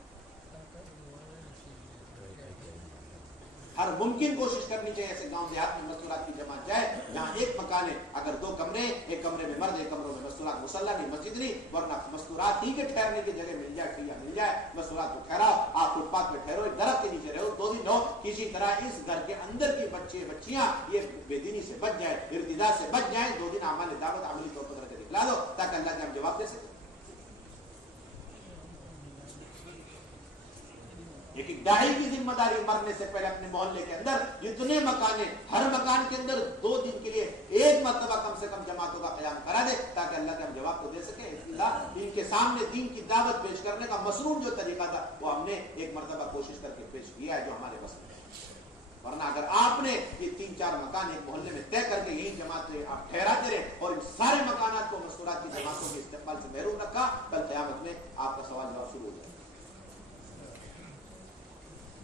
ہر ممکن کوشش کرنی چاہیے ایسے گاؤں دیہات میں مستورات کی جماعت جائے جہاں ایک مکان ہے, اگر 2 کمرے, ایک کمرے میں مرد, ایک کمروں میں مستورات, مصلی نہیں, مسجد نہیں, ورنہ مستورات ہی کے ٹھہرنے کی جگہ مل جائے, ٹھیک مل جائے, مستورات کو ٹھہراؤ, آپ فٹ پاتھ پہ ٹھہرو, ایک درخت کے نیچے رہو, 2 دن رہو. کسی طرح اس گھر کے اندر کی بچے بچیاں یہ بے دینی سے بچ جائیں, ارتداد سے بچ جائیں. 2 دن اعمال دعوت عملی طور پر کر کے دکھلا دو تاکہ اللہ کے ہم جواب دے سکیں. ایک داعی کی ذمہ داری مرنے سے پہلے اپنے محلے کے اندر جتنے مکان ہیں, ہر مکان کے اندر 2 دن کے لیے ایک مرتبہ کم سے کم جماعتوں کا قیام کرا دے تاکہ اللہ کے ہم جواب کو دے سکیں. ان کے سامنے دین کی دعوت پیش کرنے کا مصروف جو طریقہ تھا وہ ہم نے ایک مرتبہ کوشش کر کے پیش کیا ہے جو ہمارے بس میں. ورنہ اگر آپ نے یہ 3-4 مکان ایک محلے میں طے کر کے یہی جماعت آپ ٹھہراتے رہے اور ان سارے مکانات کو مستورات کی جماعتوں کے استقبال سے محروم رکھا, کل قیامت میں آپ کا سوال جواب شروع ہو جائے.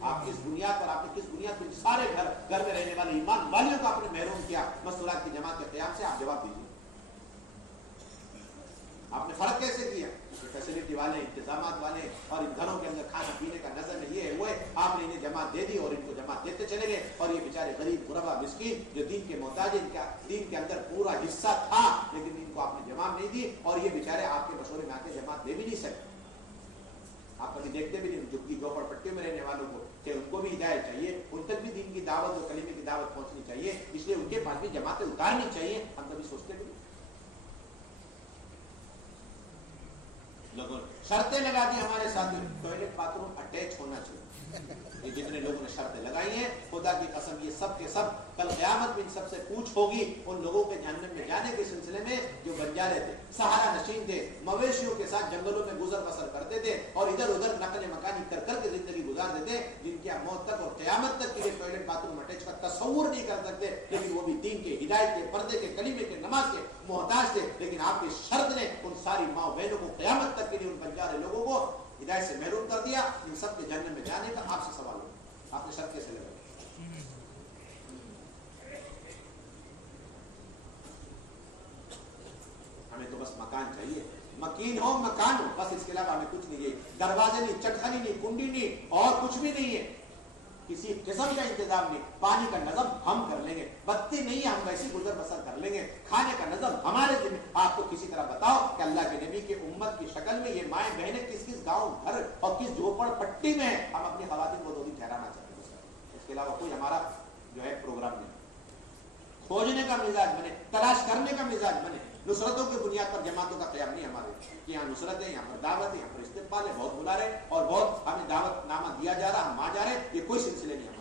آپ کس بنیاد پر, آپ نے کس بنیاد پر سارے گھر میں رہنے والے ایمان والیوں کو آپ نے محروم کیا مستورات کی جماعت کے قیام سے؟ آپ جواب دیجیے. آپ نے فرق کیسے کیا؟ فیسلٹی والے, انتظامات والے, اور ان گھروں کے اندر کھانے پینے کا نظر نہیں ہے, وہ ہے آپ نے انہیں جماعت دے دی اور ان کو جماعت دیتے چلے گئے. اور یہ بیچارے غریب غربا مسکین جو دین کے محتاج, ان کا دین کے اندر پورا حصہ تھا لیکن ان کو آپ نے جماعت نہیں دی, اور یہ بیچارے آپ کے مشورے میں آ کے جماعت دے بھی نہیں سکتے. آپ کبھی دیکھتے بھی نہیں جھگی جھوپڑ پٹی میں رہنے والوں کو کہ ان کو بھی ہدایت چاہیے, ان تک بھی دین کی دعوت اور کلمے کی دعوت پہنچنی چاہیے, اس لیے ان کے پاس بھی جماعتیں اتارنی چاہیے. ہم کبھی سوچتے بھی نہیں. لوگوں شرطیں لگا دی ہمارے ساتھ, ٹوائلٹ باتھ روم اٹیچ ہونا چاہیے. یہ جتنے لوگوں نے شرطیں لگائی ہیں, خدا کی قسم یہ سب کے سب کل قیامت میں ان سب سے پوچھ ہوگی. ان لوگوں کے جہنم میں جانے کے سلسلے میں جو بنجارے تھے, سہارا نشین تھے, مویشیوں کے ساتھ جنگلوں میں گزر بسر کرتے تھے اور ادھر ادھر نقل مکانی کر کر کے زندگی گزارتے تھے, جن کی موت تک اور قیامت تک کے لیے ٹوائلٹ باتھ روم اٹیچ کا تصور نہیں کر سکتے, لیکن وہ بھی دین کے, ہدایت کے, پردے کے, کلمے کے, نماز کے محتاج تھے. لیکن آپ کی شرط نے ان ساری ماں بہنوں کو قیامت تک کے لیے, ان بنجارے لوگوں کو ہدایت سے محروم کر دیا. ان سب کے جہنم میں جانے کا آپ سے سوال ہو, آپ نے شرط کیسے لگائی؟ ہمیں تو بس مکان چاہیے, مکین ہو, مکان ہو, بس اس کے علاوہ ہمیں کچھ نہیں ہے. دروازے نہیں, چٹخنی نہیں, کنڈی نہیں, اور کچھ بھی نہیں ہے. کسی قسم کا انتظام نہیں. پانی کا نظم ہم کر لیں گے, بتی نہیں ہم ویسی گزر بسر کر لیں گے. کھانے کا نظم ہمارے ذمہ. آپ کو کسی طرح بتاؤ کہ اللہ کے نبی کی امت کی شکل میں یہ مائیں بہنیں کس کس گاؤں گھر اور کس جھوپڑ پٹی میں ہم اپنی خواتین کو 2 دن ٹھہرانا چاہتے ہیں. اس کے علاوہ کوئی ہمارا جو ہے پروگرام نہیں. کھوجنے کا مزاج بنے, تلاش کرنے کا مزاج بنے. نصرتوں کی بنیاد پر جماعتوں کا قیام نہیں ہمارے کہ یہاں نصرت ہے, یہاں پر دعوت ہے, یہاں پر استقبال ہے, بہت بلا رہے اور بہت ہمیں دعوت نامہ دیا جا رہا, ہم آ جا رہے, یہ کوئی سلسلے نہیں ہمارے.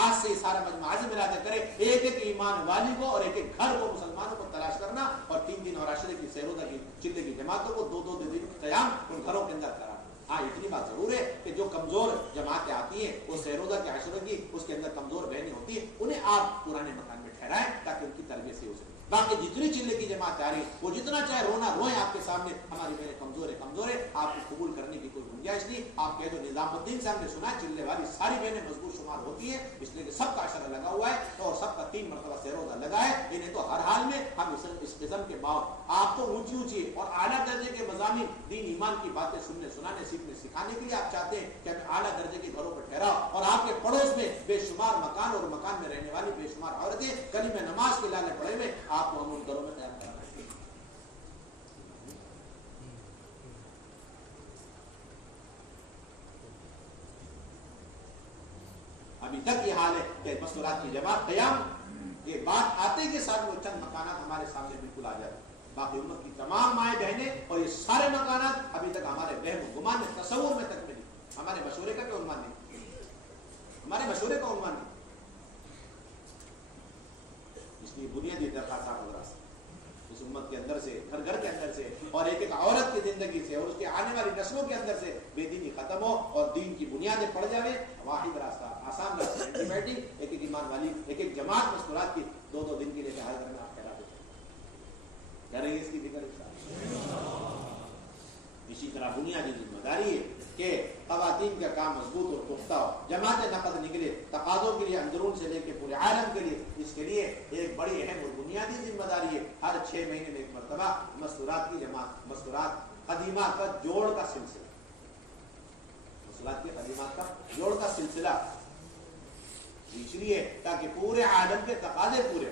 آج سے سارا مجمع عزم ارادہ کرے ایک ایک ایمان والی کو اور ایک ایک گھر کو مسلمانوں کو تلاش کرنا, اور 3 دن اور عاشرے کی سیروزہ کی چلے کی جماعتوں کو 2 دن قیام ان گھروں کے اندر کرا. ہاں اتنی بات ضرور ہے کہ جو کمزور جماعتیں آتی ہیں وہ سیروزہ کے عاشرے کی اس کے اندر کمزور بہنیں ہوتی ہیں, انہیں آپ پرانے مکان میں ٹھہرائیں تاکہ ان کی تربیت سے ہو سکے. باقی جتنی چلے کی جماعت آ رہی وہ جتنا چاہے رونا روئیں آپ کے سامنے, ہماری بہنیں کمزور ہے, آپ کو قبول کرنے کی کوئی گنجائش نہیں. آپ کہہ دو نظام الدین سے ہم نے سنا چلے والی ساری بہنیں مضبوط شمار ہوتی ہیں, اس لیے کہ سب کا عشرہ لگا ہوا ہے اور سب کا 3 مرتبہ سیروزہ لگا ہے. انہیں تو ہر حال میں ہم اس قسم کے آپ تو اونچی اور اعلیٰ درجے کے مضامین دین ایمان کی باتیں سننے سنانے سیکھنے سکھانے کے لیے آپ چاہتے ہیں کہ ہمیں اعلیٰ درجے کے گھروں پر ٹھہراؤ, اور آپ کے پڑوس میں بے شمار مکان اور مکان میں رہنے والی بے شمار عورتیں کلمہ نماز کے لالے پڑے ہوئے, آپ کو ہم ان گھروں میں قیام کرنا ہے. ابھی تک یہ حال ہے کہ مستورات کی جماعت قیام یہ بات آتے کے ساتھ وہ چند مکانات ہمارے سامنے بالکل آ جاتے. باقی امت کی تمام مائیں بہنیں اور یہ سارے مکانات ابھی تک ہمارے وہم و گمان میں, تصور میں تک نہیں, ہمارے مشورے کا کوئی عنوان نہیں. ہمارے مشورے کا عنوان نہیں. اس لیے بنیادی درخواست حضرات اس امت کے اندر سے، گھر گھر کے اندر سے، اور ایک ایک عورت کی زندگی سے اور اس کے آنے والی نسلوں کے اندر سے بے دینی ختم ہو اور دین کی بنیادیں پڑ جاوے. واحد راستہ، آسان راستہ، اینٹی بیٹی ایک ایک ایمان والی، ایک ایک جماعت مستورات کی 2 دن کے لیے کہ ہر گھر میں آپ پھیلا دیتے کریں گے اس کی فکر. اسی طرح بنیادی ذمہ داری ہے کہ خواتین کا کام مضبوط اور پختہ ہو، جماعت نقد نکلے تقاضوں کے لیے اندرون سے لے کے پورے عالم کے لیے. اس کے لیے ایک بڑی اہم اور بنیادی ذمہ داری ہے ہر 6 مہینے میں ایک مرتبہ مستورات کی جماعت، مستورات قدیمات کا جوڑ کا سلسلہ، مستورات کی قدیمات کا جوڑ کا سلسلہ، اس لیے تاکہ پورے عالم کے تقاضے پورے.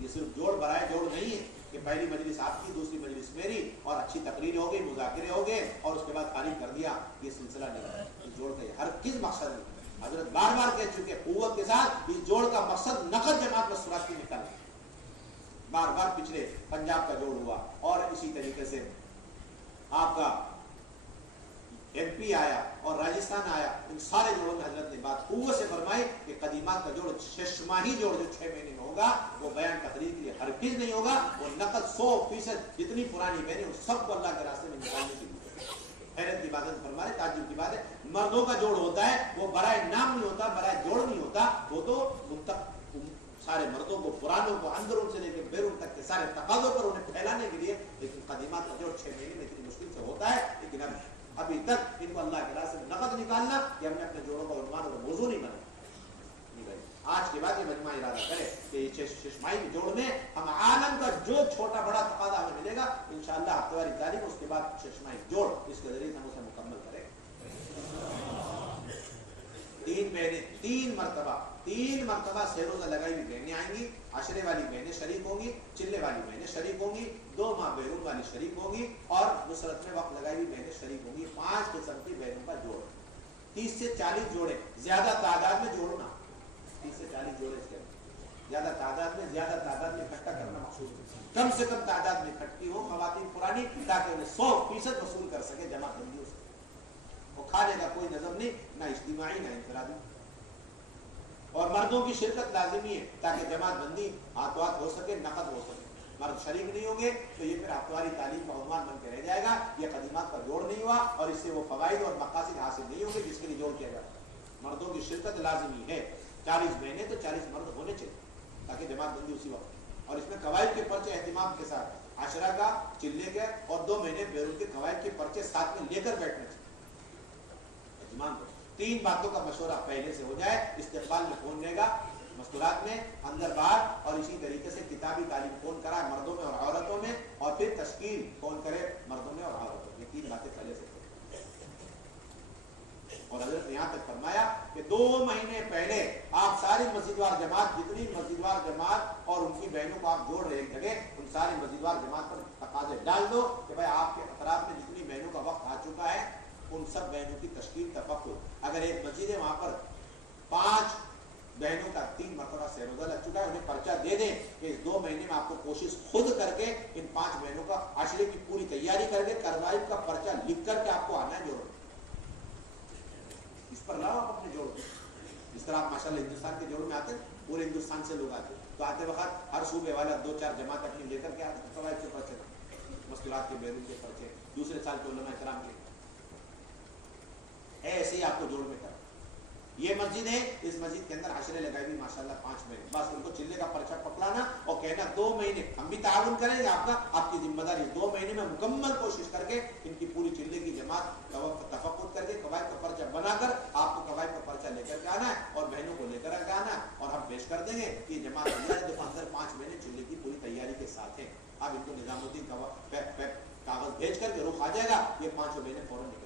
یہ صرف جوڑ برائے جوڑ نہیں ہے کہ پہلی مجلس آپ کی، دوسری مجلس میری، اور اچھی تقریر ہو گئی، مذاکرے ہو گئے اور اس کے بعد خالی کر دیا. یہ سلسلہ نہیں ہے. اس جوڑ کا ہر کس مقصد میں حضرت بار بار کہہ چکے قوت کے ساتھ، اس جوڑ کا مقصد نقد جماعت مستورات کی نکالنا. بار بار پچھلے پنجاب کا جوڑ ہوا اور اسی طریقے سے آپ کا ایم پی آیا اور راجستھان آیا. ان سارے جوڑوں میں حضرت نے بات قوت سے فرمائی کہ قدیمات کا جوڑ 6 ماہی جوڑ جو 6 مہینے میں ہوگا وہ بیان تقریر کے لیے ہرگز نہیں ہوگا. وہ نقد 100% جتنی پرانی بہنیں ان سب کو اللہ کے راستے میں نکالنے کی ضرورت ہے. حیرت کی بات ہے، فرمائے تعجب کی بات ہے، مردوں کا جوڑ ہوتا ہے وہ برائے نام نہیں ہوتا، برائے جوڑ نہیں ہوتا. وہ تو سارے مردوں کو، پرانوں کو، اندرون سے لے کے بیرون تک کے سارے تقاضوں پر انہیں پھیلانے کے لیے. لیکن قدیمات کا جوڑ 6 مہینے میں اتنی مشکل سے ہوتا ہے. لیکن ابھی تک ان کو اللہ کے راستے میں نقد نکالنا یہ ہم نے اپنے جوڑوں کا عنوان اور موضوع نہیں بنا. آج کے بعد یہ مجمع ارادہ کرے کہ یہ 6 ماہی کے جوڑ میں ہم عالم کا جو چھوٹا بڑا تقاضا ہمیں ملے گا انشاءاللہ ہفتہ واری تعلیم، اس کے بعد 6 ماہی جوڑ، اس کے ذریعے ہم اسے مکمل کریں. 3 مہینے 3 مرتبہ سیروزہ لگائی ہوئی بہنیں آئیں گی، عشرے والی بہنیں شریک ہوں گی، چلے والی بہنیں شریک ہوں گی، 2 ماہ بیرون والی شریک ہوں گی، اور نصرت میں وقت لگائی ہوئی بہنیں شریک ہوں گی. 5 قسم کی بہنوں کا جوڑ، 30 سے 40 جوڑے، زیادہ تعداد میں جوڑنا، 30 سے 40 جوڑے. اس کے زیادہ تعداد میں اکٹھا کرنا مقصود ہے. کم سے کم تعداد میں اکٹھی ہو خواتین پرانی، تاکہ انہیں 100% وصول کر سکے جماعت بندیوں سے. وہ کھانے کا کوئی نظم نہیں، نہ اجتماعی نہ انفرادی. اور مردوں کی شرکت لازمی ہے تاکہ جماعت بندی ہاتھ ہاتھ ہو سکے، نقد ہو سکے. مرد شریک نہیں ہوں گے تو یہ پھر ہفتواری تعلیم کا عنوان بن کے رہ جائے گا. یہ قدیمات کا جوڑ نہیں ہوا اور اس سے وہ فوائد اور مقاصد حاصل نہیں ہوں گے جس کے لیے جوڑ کیا جاتا ہے. مردوں کی شرکت لازمی ہے. 40 مہینے تو 40 مرد ہونے چاہیے تاکہ جماعت بندی اسی وقت. اور اس میں قواعد کے پرچے اہتمام کے ساتھ، عشرہ کا، چلے کے اور 2 مہینے بیرون کے قواعد کے پرچے ساتھ میں لے کر بیٹھنے چاہیے. اہتمام 3 باتوں کا مشورہ پہلے سے ہو جائے. استقبال میں کون رہے گا مستورات میں، اندر باہر، اور اسی طریقے سے کتابی تعلیم کون کرائے مردوں میں اور عورتوں میں، اور پھر تشکیل کون کرے مردوں میں اور عورتوں میں. یہ 3 باتیں پہلے سے. اور حضرت نے یہاں تک فرمایا کہ 2 مہینے پہلے آپ ساری مسجدوار جماعت، جتنی مسجدوار جماعت اور ان کی بہنوں کو آپ جوڑ رہے ایک جگہ، ان ساری مسجدوار جماعت پر تقاضے ڈال دو کہ بھائی آپ کے اطراف میں جتنی بہنوں کا وقت آ چکا ہے ان سب بہنوں کی تشکیل تفقد. اگر ایک مسجد ہے وہاں پر 5 بہنوں کا 3 مرتبہ سیروزہ لگ چکا ہے، انہیں پرچہ دے دیں کہ اس 2 مہینے میں آپ کو کوشش خود کر کے ان 5 بہنوں کا عشرے کی پوری تیاری کر کے قرائب کا پرچہ لکھ کر کے آپ کو آنا ہے جوڑ. اس پر لاؤ آپ اپنے جوڑ. اس طرح آپ ماشاءاللہ ہندوستان کے جوڑ میں آتے ہیں، پورے ہندوستان سے لوگ آتے ہیں، تو آتے وقت ہر صوبے والا 2-4 جماعت اپنی لے کر کے آتے ہیں. قواعد کے پرچے، مشکلات کے بیرون کے پرچے، دوسرے سال کے علماء کرام کے، ایسے ہی آپ کو جوڑ میں کرو. یہ مسجد ہے، اس مسجد کے اندر عشرے لگائی ہوئی ماشاءاللہ 5 مہینے. بس ان کو چلے کا پرچہ پکڑانا اور کہنا 2 مہینے ہم بھی تعاون کریں گے، آپ کی ذمہ داری 2 مہینے میں مکمل کوشش کر کے ان کی پوری چلے کی جماعت تفقد کر کے قواعد کا پرچہ بنا کر آپ کو قواعد کا پرچہ لے کر کے آنا ہے اور بہنوں کو لے کر کے آنا ہے اور ہم پیش کر دیں گے کہ جماعت اندر 5 مہینے چلے کی پوری تیاری کے ساتھ ہے. اب ان کو نظام الدین کاغذ بھیج کر کے رخ آ جائے گا. یہ 5 مہینے فوراً نکل.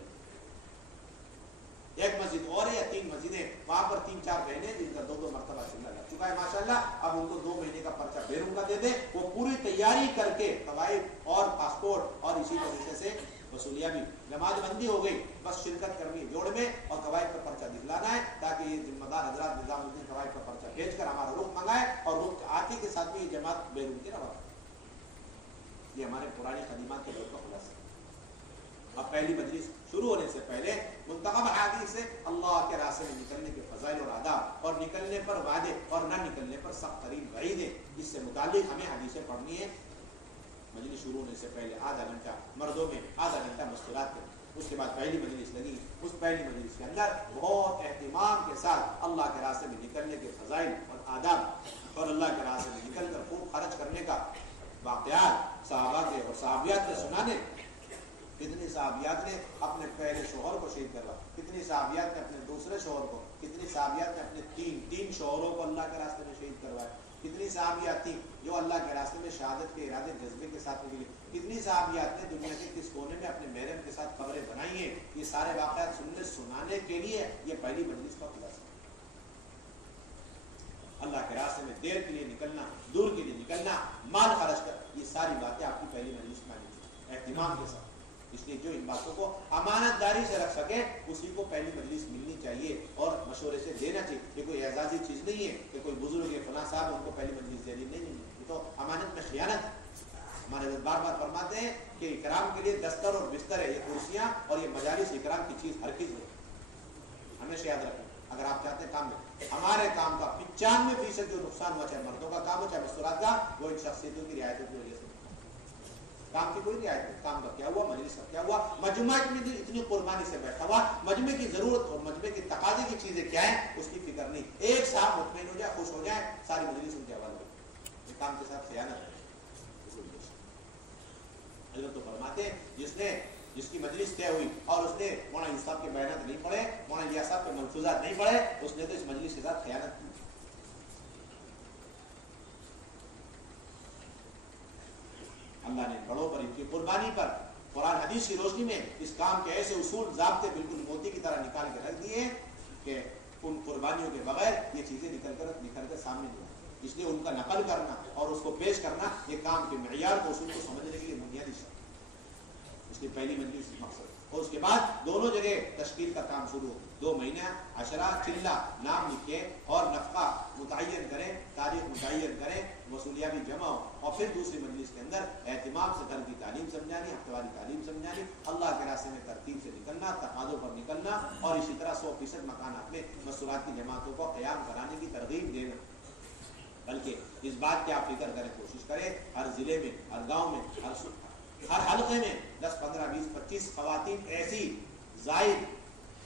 ایک مسجد اور ہے یا 3 مسجدیں، وہاں پر 3-4 بہنیں جن کا 2 مرتبہ چلا لگ چکا ہے ماشاءاللہ. اب ان کو 2 مہینے کا پرچہ بیرون کا دے دیں، وہ پوری تیاری کر کے قواعد اور پاسپورٹ اور اسی طریقے سے وصولیہ بھی. جماعت بندی ہو گئی، بس شرکت کرنی ہے جوڑ میں اور قواعد کا پرچہ دکھلانا ہے تاکہ یہ ذمہ دار حضرات نظام الدین قواعد کا پرچہ بھیج کر ہمارا رخ منگائے اور رخ آتی کے ساتھ بھی یہ جماعت بیرون کی روانہ. یہ ہمارے پرانے قدیمات کے لوگ کا خلاصہ. اب پہلی مجلس شروع ہونے سے پہلے منتخب احادیث سے اللہ کے راستے میں نکلنے کے فضائل اور آداب اور نکلنے پر وعدے اور نہ نکلنے پر سخت ترین وعیدیں، اس سے متعلق ہمیں حدیثیں پڑھنی ہے۔ مجلس شروع ہونے سے پہلے آدھا گھنٹہ مردوں میں، آدھا گھنٹہ مستورات میں، اس کے بعد پہلی مجلس لگی، اس پہلی مجلس کے اندر بہت اہتمام کے ساتھ اللہ کے راستے میں نکلنے کے فضائل اور آداب اور اللہ کے راستے میں نکل کر خوب خرچ کرنے کا واقعات صحابہ کے اور صحابیات کے سنانے۔ کتنی صحابیات نے اپنے پہلے شوہر کو شہید کروا، کتنی صحابیات نے اپنے دوسرے شوہر کو، کتنی صحابیات نے اپنے تین شوہروں کو اللہ کے راستے میں شہید کروایا، کتنی صحابیات تھیں جو اللہ کے راستے میں شہادت کے ارادے جذبے کے ساتھ نکلی، کتنی صحابیات نے دنیا کے کس کونے میں اپنے محرم کے ساتھ قبریں بنائی ہیں۔ یہ سارے واقعات سنانے کے لیے یہ پہلی مجلس کا خلاصہ۔ اللہ کے راستے میں دیر کے لیے نکلنا، دور کے لیے نکلنا، مال خرچ کر، یہ ساری باتیں آپ کی پہلی مجلس میں آنی چاہیے اہتمام کے ساتھ۔ اس لیے جو ان باتوں کو امانت داری سے رکھ سکے اسی کو پہلی مجلس ملنی چاہیے اور مشورے سے دینا چاہیے۔ یہ کوئی اعزازی چیز نہیں ہے کہ کوئی بزرگ ہے فلاں صاحب ان کو پہلی مجلس دے دی، نہیں، یہ تو امانت میں خیانت ہے۔ ہمارے حضرت بار بار فرماتے ہیں کہ اکرام کے لیے دستر اور بستر ہے، یہ کرسیاں اور یہ مجالس اکرام کی چیز ہر چیز ہے، ہمیشہ یاد رکھیں۔ اگر آپ چاہتے ہیں کام میں ہمارے کام کا 95% جو نقصان ہوا، چاہے مردوں کا کام ہو چاہے مستورات کا، وہ ان شخصیتوں کی رعایتوں کی وجہ سے۔ کام کی کوئی رعایت نہیں، کام کا کیا ہوا، مجلس کا کیا ہوا، مجمع میں اتنی قربانی سے بیٹھا ہوا، مجمع کی ضرورت اور مجمع کی تقاضے کی چیزیں کیا ہیں اس کی فکر نہیں۔ ایک صاحب مطمئن ہو جائے، خوش ہو جائے، ساری مجلس ان کے حوالے ہو، یہ کام کے ساتھ خیانت ہے۔ حضرت تو فرماتے جس کی مجلس طے ہوئی اور اس نے مولانا یوسف صاحب کے بیانات نہیں پڑھے، مولانا الیاس صاحب کے ملفوظات نہیں پڑھے، اس نے تو اس مجلس کے ساتھ خیانت کی۔ اللہ نے بڑوں پر ان کی قربانی پر قرآن حدیث کی روشنی میں اس کام کے ایسے اصول ضابطے بالکل موتی کی طرح نکال کے رکھ دیے کہ ان قربانیوں کے بغیر یہ چیزیں نکل کر سامنے نہیں آتی۔ اس لیے ان کا نقل کرنا اور اس کو پیش کرنا یہ کام کے معیار کو اصول کو سمجھنے کے لیے بنیادی شرط۔ اس لیے پہلی مجلس مقصد اور اس کے بعد دونوں جگہ تشکیل کا کام شروع ہو، 2 مہینے عشرہ چلہ نام لکھے اور نفقہ متعین کریں، تاریخ متعین کریں، وصولیہ بھی جمع ہو، اور پھر دوسری مجلس کے اندر اہتمام سے گھر کی تعلیم سمجھانی، ہفتہ واری تعلیم سمجھانی، اللہ کے راستے میں ترتیب سے نکلنا، تقاضوں پر نکلنا، اور اسی طرح 100% مکانات میں مستورات کی جماعتوں کو قیام کرانے کی ترغیب دینا۔ بلکہ اس بات کی آپ فکر کریں، کوشش کریں ہر ضلع میں، ہر گاؤں میں، ہر حلقے میں 10 15 20 25 خواتین ایسی زائد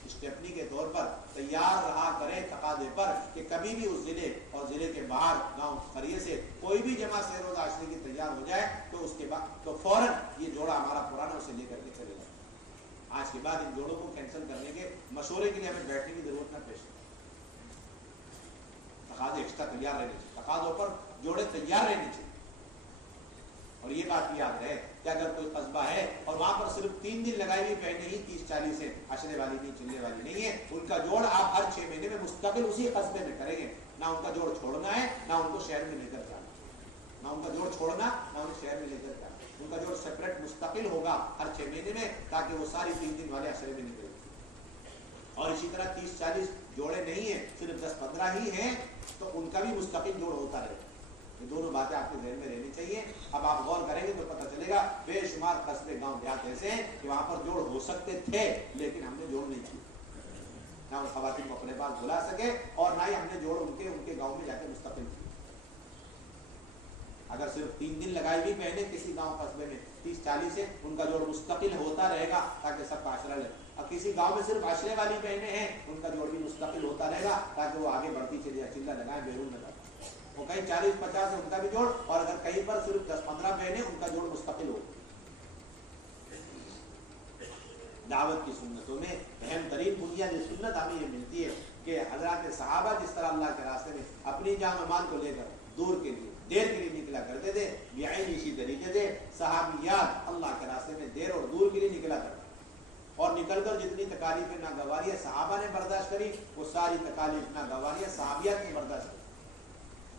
اسٹیپنی کے طور پر تیار رہا کرے تقاضے پر کہ کبھی بھی اس ضلع اور ضلع کے باہر گاؤں قریے سے کوئی بھی جماعت سیر و عاشری کی تیار ہو جائے تو اس کے بعد تو فوراً یہ جوڑا ہمارا پرانا اسے لے کر کے چلے جائے۔ آج کے بعد ان جوڑوں کو کینسل کرنے کے مشورے کے لیے ہمیں بیٹھنے کی ضرورت نہ پیش ہے۔ تقاضے ایکسٹرا تیار رہنے چاہیے، تقاضوں پر جوڑے تیار رہنے چاہیے۔ اور یہ بات بھی یاد رہے کہ اگر کوئی قصبہ ہے اور وہاں پر صرف 3 دن لگائی ہوئی پہنے ہی 30 40 ہے، عشرے والی نہیں، چلنے والی نہیں ہے، ان کا جوڑ آپ ہر 6 مہینے میں مستقل اسی قصبے میں کریں گے، نہ ان کا جوڑ چھوڑنا ہے نہ ان کو شہر میں لے کر جانا، نہ ان کا جوڑ چھوڑنا نہ انہیں شہر میں لے کر جانا، ان کا جوڑ سیپریٹ مستقل ہوگا ہر 6 مہینے میں، تاکہ وہ ساری 3 دن والے عشرے میں نکلیں۔ اور اسی طرح 30 40 جوڑے نہیں ہیں، صرف 10 15 ہی ہیں تو ان کا بھی مستقل جوڑ ہوتا رہے۔ یہ دونوں باتیں آپ کے ذہن میں رہنی چاہیے۔ اب آپ غور کریں گے تو پتہ چلے گا بے شمار قصبے گاؤں دیہات ایسے ہیں کہ وہاں پر جوڑ ہو سکتے تھے لیکن ہم نے جوڑ نہیں کیے، نہ ان خواتین کو اپنے پاس بلا سکے اور نہ ہی ہم نے جوڑ ان کے گاؤں میں جا کے مستقل کیے۔ اگر صرف 3 دن لگائی ہوئی پہلے کسی گاؤں قصبے میں 30 40 ہے، ان کا جوڑ مستقل ہوتا رہے گا تاکہ سب کا عشرہ لے۔ اور کسی گاؤں میں صرف عشرے والی بہنیں ہیں، ان کا جوڑ بھی مستقل ہوتا رہے گا تاکہ وہ آگے بڑھتی چلی جائے، چلہ لگائیں بیرون لگائیں۔ وہ کہیں 40 50 ہے ان کا بھی جوڑ، اور اگر کہیں پر صرف 10 15 بہنیں ان کا جوڑ مستقل ہو۔ دعوت کی سنتوں میں اہم ترین بنیادی سنت ہمیں یہ ملتی ہے کہ حضرات صحابہ جس طرح اللہ کے راستے میں اپنی جان و مال کو لے کر دور کے لیے دیر کے لیے نکلا کرتے تھے، بیعین اسی طریقے سے صحابیات اللہ کے راستے میں دیر اور دور کے لیے نکلا کرتے، اور نکل کر جتنی تکالیف ناگواریاں صحابہ نے برداشت کری وہ ساری تکالیف ناگواریاں صحابیات نے برداشت کری۔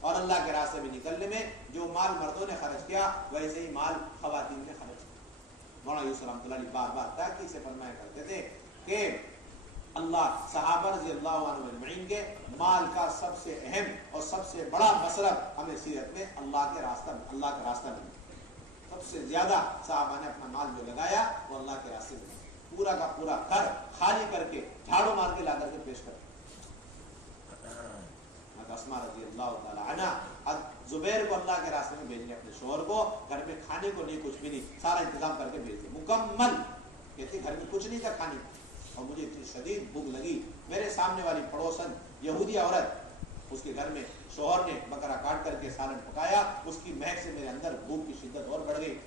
اور اللہ کے راستے میں نکلنے میں جو مال مردوں نے خرچ کیا ویسے ہی مال خواتین نے خرچ کیا۔ مولانا یوسف رحمۃ اللہ علیہ بار بار تاکید سے فرمایا کرتے تھے کہ اللہ صحابہ رضی اللہ عنہ اجمعین کے مال کا سب سے اہم اور سب سے بڑا مصرف ہمیں سیرت میں اللہ کا راستہ ملا۔ سب سے زیادہ صحابہ نے اپنا مال جو لگایا وہ اللہ کے راستے میں، پورا کا پورا گھر خالی کر کے جھاڑو مار کے لا کر کے پیش کر. اسما رضی اللہ تعالی عنہ زبیر کو اللہ کے راستے میں بھیجنے اپنے شوہر کو, گھر میں کھانے کو نہیں, کچھ بھی نہیں, سارا انتظام کر کے بھیج دیا مکمل. کہتے گھر میں کچھ نہیں تھا کھانے اور مجھے اتنی شدید بھوک لگی. میرے سامنے والی پڑوسن یہودی عورت, اس کے گھر میں شوہر نے بکرا کاٹ کر کے سالن پکایا, اس کی مہک سے میرے اندر بھوک کی شدت اور بڑھ گئی.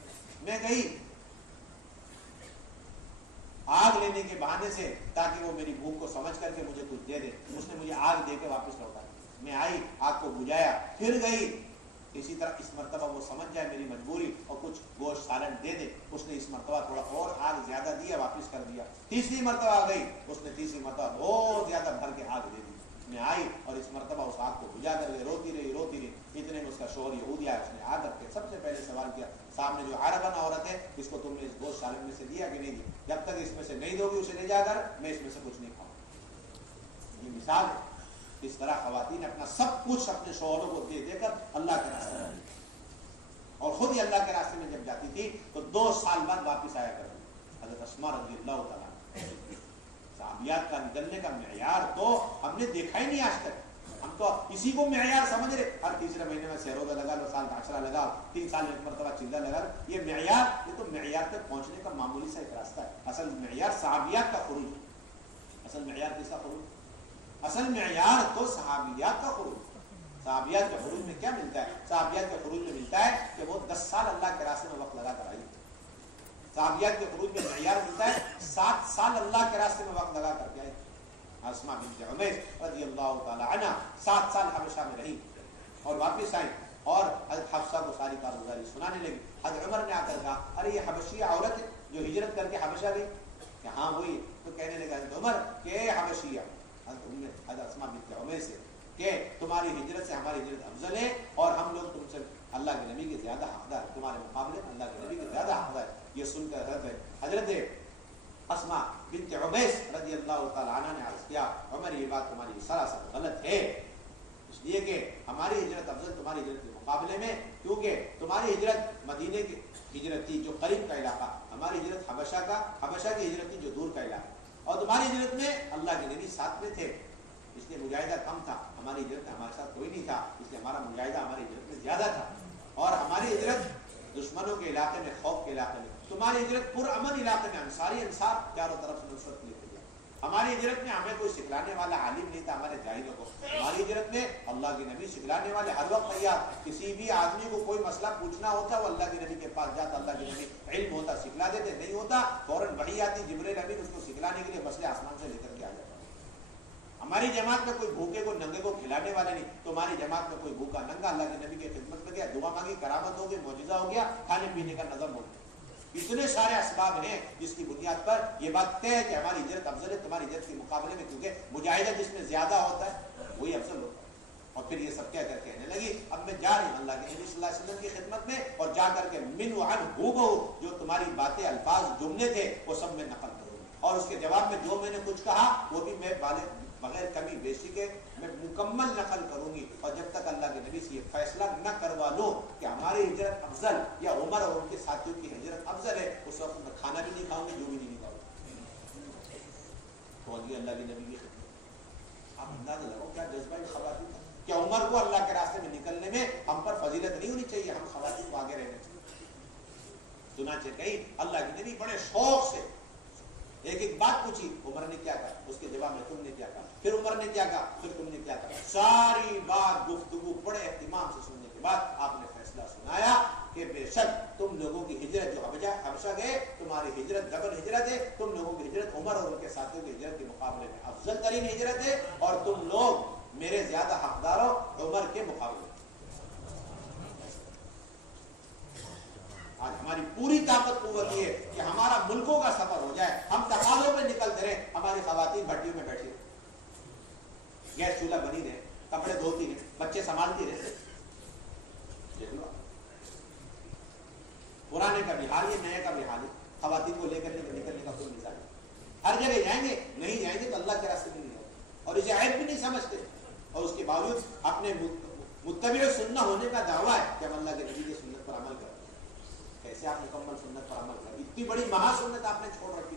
میں گئی آگ لینے کے بہانے سے تاکہ وہ میری بھوک کو سمجھ کر کے مجھے کچھ دے دے. اس نے مجھے آگ دے کے واپس لوٹا. میں آئی, آگ کو بجھایا, پھر گئی. اسی طرح اس مرتبہ وہ سمجھ جائے میری مجبوری اور کچھ گوشت سالن دے دے. اس نے اس مرتبہ تھوڑا اور آگ زیادہ دیا, واپس کر دیا. تیسری مرتبہ گئی, اس نے تیسری مرتبہ بہت زیادہ بھر کے آگ دے دی. میں آئی اور اس مرتبہ اس آگ کو بجھا کر کے روتی رہی. اتنے میں اس کا شوہر یہودی آیا. اس نے آ کر کے سب سے پہلے سوال کیا, سامنے جو عربن عورت ہے اس کو تم نے اس گوشت سالن میں سے دیا کہ نہیں دیا؟ جب تک اس میں سے نہیں دو گی اسے لے جا کر میں اس میں سے کچھ نہیں کھاؤں. یہ مثال ہے. اس طرح خواتین اپنا سب کچھ اپنے شوہروں کو دے دے کر اللہ کے راستے میں, اور خود ہی اللہ کے راستے میں جب جاتی تھی تو 2 سال بعد واپس آیا کرتی. حضرت اسما رضی اللہ تعالیٰ, صحابیات کا نکلنے کا معیار تو ہم نے دیکھا ہی نہیں آج تک. ہم تو اسی کو معیار سمجھ رہے, ہر تیسرے مہینے میں سہروزہ لگا لو, سال کا عشرہ لگا, 3 سال میں ایک مرتبہ چلہ لگا لو. یہ معیار, یہ تو معیار تک پہنچنے کا معمولی سا ایک راستہ ہے. اصل معیار صحابیات کا خروج ہے. اصل معیار کس کا خروج؟ اصل معیار تو صحابیات کا خروج. صحابیات کے خروج میں کیا ملتا ہے؟ صحابیات کے خروج میں ملتا ہے کہ وہ 10 سال اللہ کے راستے میں وقت لگا کر آئی. صحابیات کے خروج میں معیار ملتا ہے 7 سال اللہ کے راستے میں وقت لگا کر کے آئی. اسما بنت عمیس رضی اللہ تعالی عنہ 7 سال حبشہ میں رہی اور واپس آئی اور حضرت حفصہ کو ساری کارگزاری سنانے لگی. حضرت عمر نے آ کر کہا, ارے یہ حبشیہ عورت ہے جو ہجرت کر کے حبشہ گئی؟ کہ ہاں وہی. تو کہنے لگا حضرت عمر کہ حبشیہ حضرت اسما بنت عمیس سے کہ تمہاری ہجرت سے ہماری ہجرت افضل ہے اور ہم لوگ تم سے اللہ کے نبی کے زیادہ حقدار, تمہارے مقابلے میں اللہ کے نبی کے زیادہ حقدار. یہ سن کر حضرت اسما بنت عمیس رضی اللہ تعالی عنہ نے عرض کیا, عمر یہ بات تمہاری سراسر غلط ہے, اس لیے کہ ہماری ہجرت افضل تمہاری ہجرت کے مقابلے میں, کیونکہ تمہاری ہجرت مدینے کی ہجرت تھی جو قریب کا علاقہ, ہماری ہجرت حبشہ کی ہجرت تھی جو دور کا علاقہ, اور تمہاری ہجرت میں اللہ کے نبی ساتھ میں تھے اس لیے مجاہدہ کم تھا, ہماری ہجرت میں ہمارے ساتھ کوئی نہیں تھا اس لیے ہمارا مجاہدہ ہماری ہجرت میں زیادہ تھا, اور ہماری ہجرت دشمنوں کے علاقے میں, خوف کے علاقے میں, تمہاری ہجرت پرامن علاقے میں, انصار چاروں طرف سے نصرت لے کے گیا. ہماری ہجرت میں ہمیں کوئی سکھلانے والا عالم نہیں تھا ہمارے جاہلوں کو, ہماری ہجرت میں اللہ کے نبی سکھلانے والے ہر وقت تیار. کسی بھی آدمی کو کوئی مسئلہ پوچھنا ہوتا وہ اللہ کے نبی کے پاس جاتا, اللہ کے نبی علم ہوتا سکھلا دیتے, نہیں ہوتا فوراً وحی آتی, جبرائیل امین اس کو سکھلانے کے لیے مسئلے آسمان سے لے کر کے آ جاتا. ہماری جماعت میں کوئی بھوکے کو ننگے کو کھلانے والے نہیں, تمہاری جماعت میں کوئی بھوکا ننگا اللہ کے نبی کی خدمت میں گیا, دعا مانگی, کرامت ہو گئی, معجزہ ہو گیا, کھانے پینے کا نظم ہو گیا. اتنے سارے اسباب ہیں جس کی بنیاد پر یہ بات طے ہے کہ ہماری ہجرت افضل ہے تمہاری ہجرت کے مقابلے میں, کیونکہ مجاہدہ جس میں زیادہ ہوتا ہے وہی افضل ہوتا ہے. اور پھر یہ سب کہہ کر کہنے لگی, اب میں جا رہی ہوں اللہ کے نبی صلی اللہ علیہ وسلم کی خدمت میں, اور جا کر کے من وعن جو تمہاری باتیں, الفاظ, جملے تھے وہ سب میں نقل کروں, اور اس کے جواب میں جو میں نے کچھ کہا وہ بھی میں بغیر کمی بیشی کے میں مکمل نقل کروں گی. اور جب تک اللہ کے نبی سے یہ فیصلہ نہ کروا لوں کہ ہماری ہجرت افضل یا عمر اور ان کے ساتھیوں کی ہجرت افضل ہے, اس وقت میں کھانا بھی نہیں کھاؤں گی, جو بھی نہیں کھاؤں گی. پہنچ گئی اللہ کے نبی کی خدمت. آپ اندازہ لگاؤ کیا جذبہ خواتین تھا. کیا عمر کو اللہ کے راستے میں نکلنے میں ہم پر فضیلت نہیں ہونی چاہیے, ہم خواتین کو آگے رہنا چاہیے. چنانچہ کہیں اللہ کے نبی بڑے شوق سے ایک بات پوچھی, عمر نے کیا کہا, اس کے جواب میں تم نے کیا کہا, پھر عمر نے کیا کہا, پھر تم نے کیا کہا. ساری بات گفتگو بڑے اہتمام سے سننے کے بعد آپ نے فیصلہ سنایا کہ بے شک تم لوگوں کی ہجرت جو حبشہ گئے, تمہاری ہجرت ڈبل ہجرت ہے. تم لوگوں کی ہجرت عمر اور ان کے ساتھیوں کی ہجرت کے مقابلے میں افضل ترین ہجرت ہے, اور تم لوگ میرے زیادہ حقدار ہو عمر کے مقابلے. آج ہماری پوری طاقت قوت یہ ہے کہ ہمارا ملکوں کا سفر ہو جائے, ہم تقاضوں پہ نکلتے رہے, ہماری خواتین بھٹیوں میں بیٹھی رہے, گیس چولہا بنی رہے, کپڑے دھوتی رہے, بچے سنبھالتی رہے. دیکھ لو پرانے کا بھی حال ہے, نئے کا بھی حال ہے. خواتین کو لے کر نکلنے کا کوئی مثال نہیں. ہر جگہ جائیں گے, نہیں جائیں گے تو اللہ کے راستے میں نہیں جائیں گے, اور اسے عیب بھی نہیں سمجھتے, اور اس کے باوجود اپنے متبع سننا ہونے کا دعویٰ ہے کہ ہم اللہ کے نبی کی سنت پر عمل کریں. کیسے آپ مکمل سنت پر عمل کریں؟ اتنی بڑی مہا سنت آپ نے چھوڑ رکھی,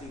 3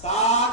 7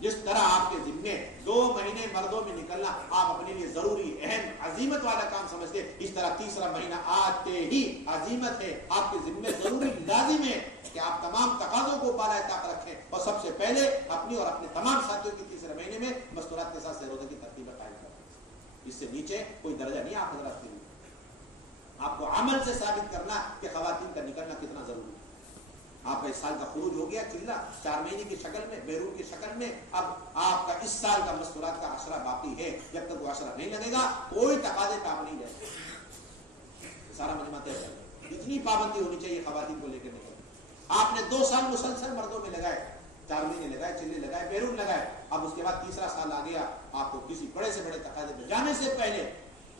جس طرح آپ کے ذمے 2 مہینے مردوں میں نکلنا آپ اپنے لیے ضروری اہم عزیمت والا کام سمجھتے، اس طرح تیسرا مہینہ آتے ہی عزیمت ہے، آپ کے ذمے ضروری لازم ہے کہ آپ تمام تقاضوں کو بالائے طاق رکھیں اور سب سے پہلے اپنی اور اپنے تمام ساتھیوں کی تیسرے مہینے میں مستورات کے ساتھ روزے کی ترتیب قائم کریں۔ اس سے نیچے کوئی درجہ نہیں آپ حضرات کے لیے، آپ کو عمل سے ثابت کرنا کہ خواتین کا نکلنا کتنا ضروری ہے۔ آپ کا اس سال کا خروج ہو گیا چلا 4 مہینے کی شکل میں، بیرون کی شکل میں، اب آپ کا اس سال کا مستورات کا عشرہ باقی ہے، جب تک وہ عشرہ نہیں لگے گا کوئی تقاضے کام نہیں جائے گا، سارا مجمع طے کر لیں۔ اتنی پابندی ہونی چاہیے خواتین کو لے کے نہیں۔ آپ نے 2 سال مسلسل مردوں میں لگائے، 4 مہینے لگائے، چلے لگائے، بیرون لگائے، اب اس کے بعد تیسرا سال آ گیا، آپ کو کسی بڑے سے بڑے تقاضے پہ جانے سے پہلے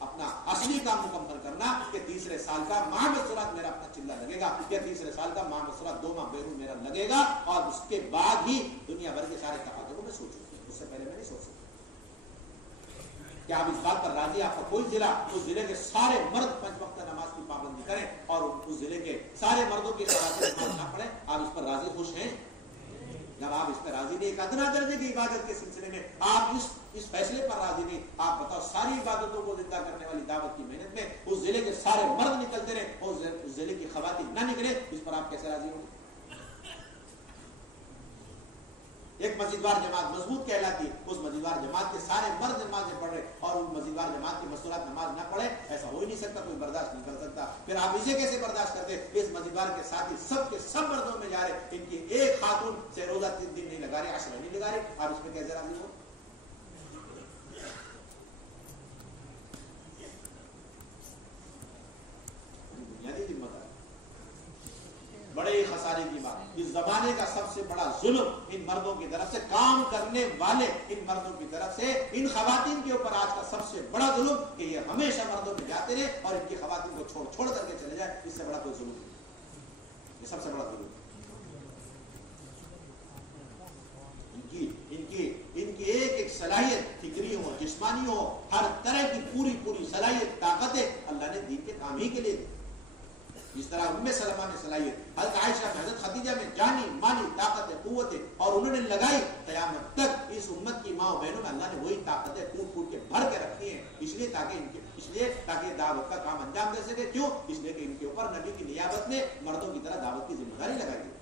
اپنا اصلی کام مکمل کرنا کہ تیسرے سال کا ماہ مستورات میرا اپنا چلہ لگے گا، یا تیسرے سال کا ماہ مستورات 2 ماہ بیرون میرا لگے گا، اور اس کے بعد ہی دنیا بھر کے سارے تقاضوں کو میں سوچوں گا، اس سے پہلے میں نہیں سوچ سکتا۔ کیا آپ اس بات پر راضی؟ آپ کا کوئی ضلع اس ضلع کے سارے مرد 5 وقت نماز کی پابندی کریں اور اس ضلع کے سارے مردوں کی نماز نہ پڑھیں، آپ اس پر راضی خوش ہیں؟ جب آپ اس پر راضی نہیں، ایک ادنا درجے کی عبادت کے سلسلے میں آپ اس فیصلے پر راضی نہیں، آپ بتاؤ ساری عبادتوں کو زندہ کرنے والی دعوت کی محنت میں اس ضلع کے سارے مرد نکلتے رہے اور اس ضلع کی خواتین نہ نکلے، اس پر آپ کیسے راضی ہوں گے؟ ایک مسجدوار جماعت مضبوط کہلاتی ہے، اس مسجدوار جماعت کے سارے مرد نمازیں پڑھ رہے اور ان مسجدوار جماعت کی مستورات نماز نہ پڑھے، ایسا ہو ہی نہیں سکتا، کوئی برداشت نہیں کر سکتا۔ پھر آپ اسے کیسے برداشت کرتے؟ اس مسجدوار کے ساتھی سب کے سب مردوں میں جا رہے، ان کی ایک خاتون سے روزہ 3 دن نہیں لگا رہے، عشرہ نہیں لگا رہے، آپ اس میں کیسے راضی ہو؟ بنیادی ذمہ داری، بڑے خسارے کی بات۔ اس زمانے کا سب سے بڑا ظلم ان مردوں کی طرف سے، کام کرنے والے ان مردوں کی طرف سے ان خواتین کے اوپر آج کا سب سے بڑا ظلم کہ یہ ہمیشہ مردوں میں جاتے رہے اور ان کی خواتین کو چھوڑ کر کے چلے جائے، اس سے بڑا کوئی ظلم نہیں، یہ سب سے بڑا ظلم ہے۔ ان کی ایک ایک صلاحیت فکری ہو، جسمانی ہو، ہر طرح کی پوری صلاحیت، طاقتیں اللہ نے دین کے کام ہی کے لیے دی۔ جس طرح ام سلمہ میں صلاحیت، حضرت عائشہ میں، حضرت خدیجہ میں جانی مانی طاقتیں، قوتیں، اور انہوں نے لگائی، قیامت تک اس امت کی ماں و بہنوں میں اللہ نے وہی طاقتیں کوٹ کے بھر کے رکھی ہیں، اس لیے تاکہ دعوت کا کام انجام دے سکے۔ کیوں؟ اس لیے کہ ان کے اوپر نبی کی نیابت میں مردوں کی طرح دعوت کی ذمہ داری لگائی گئی۔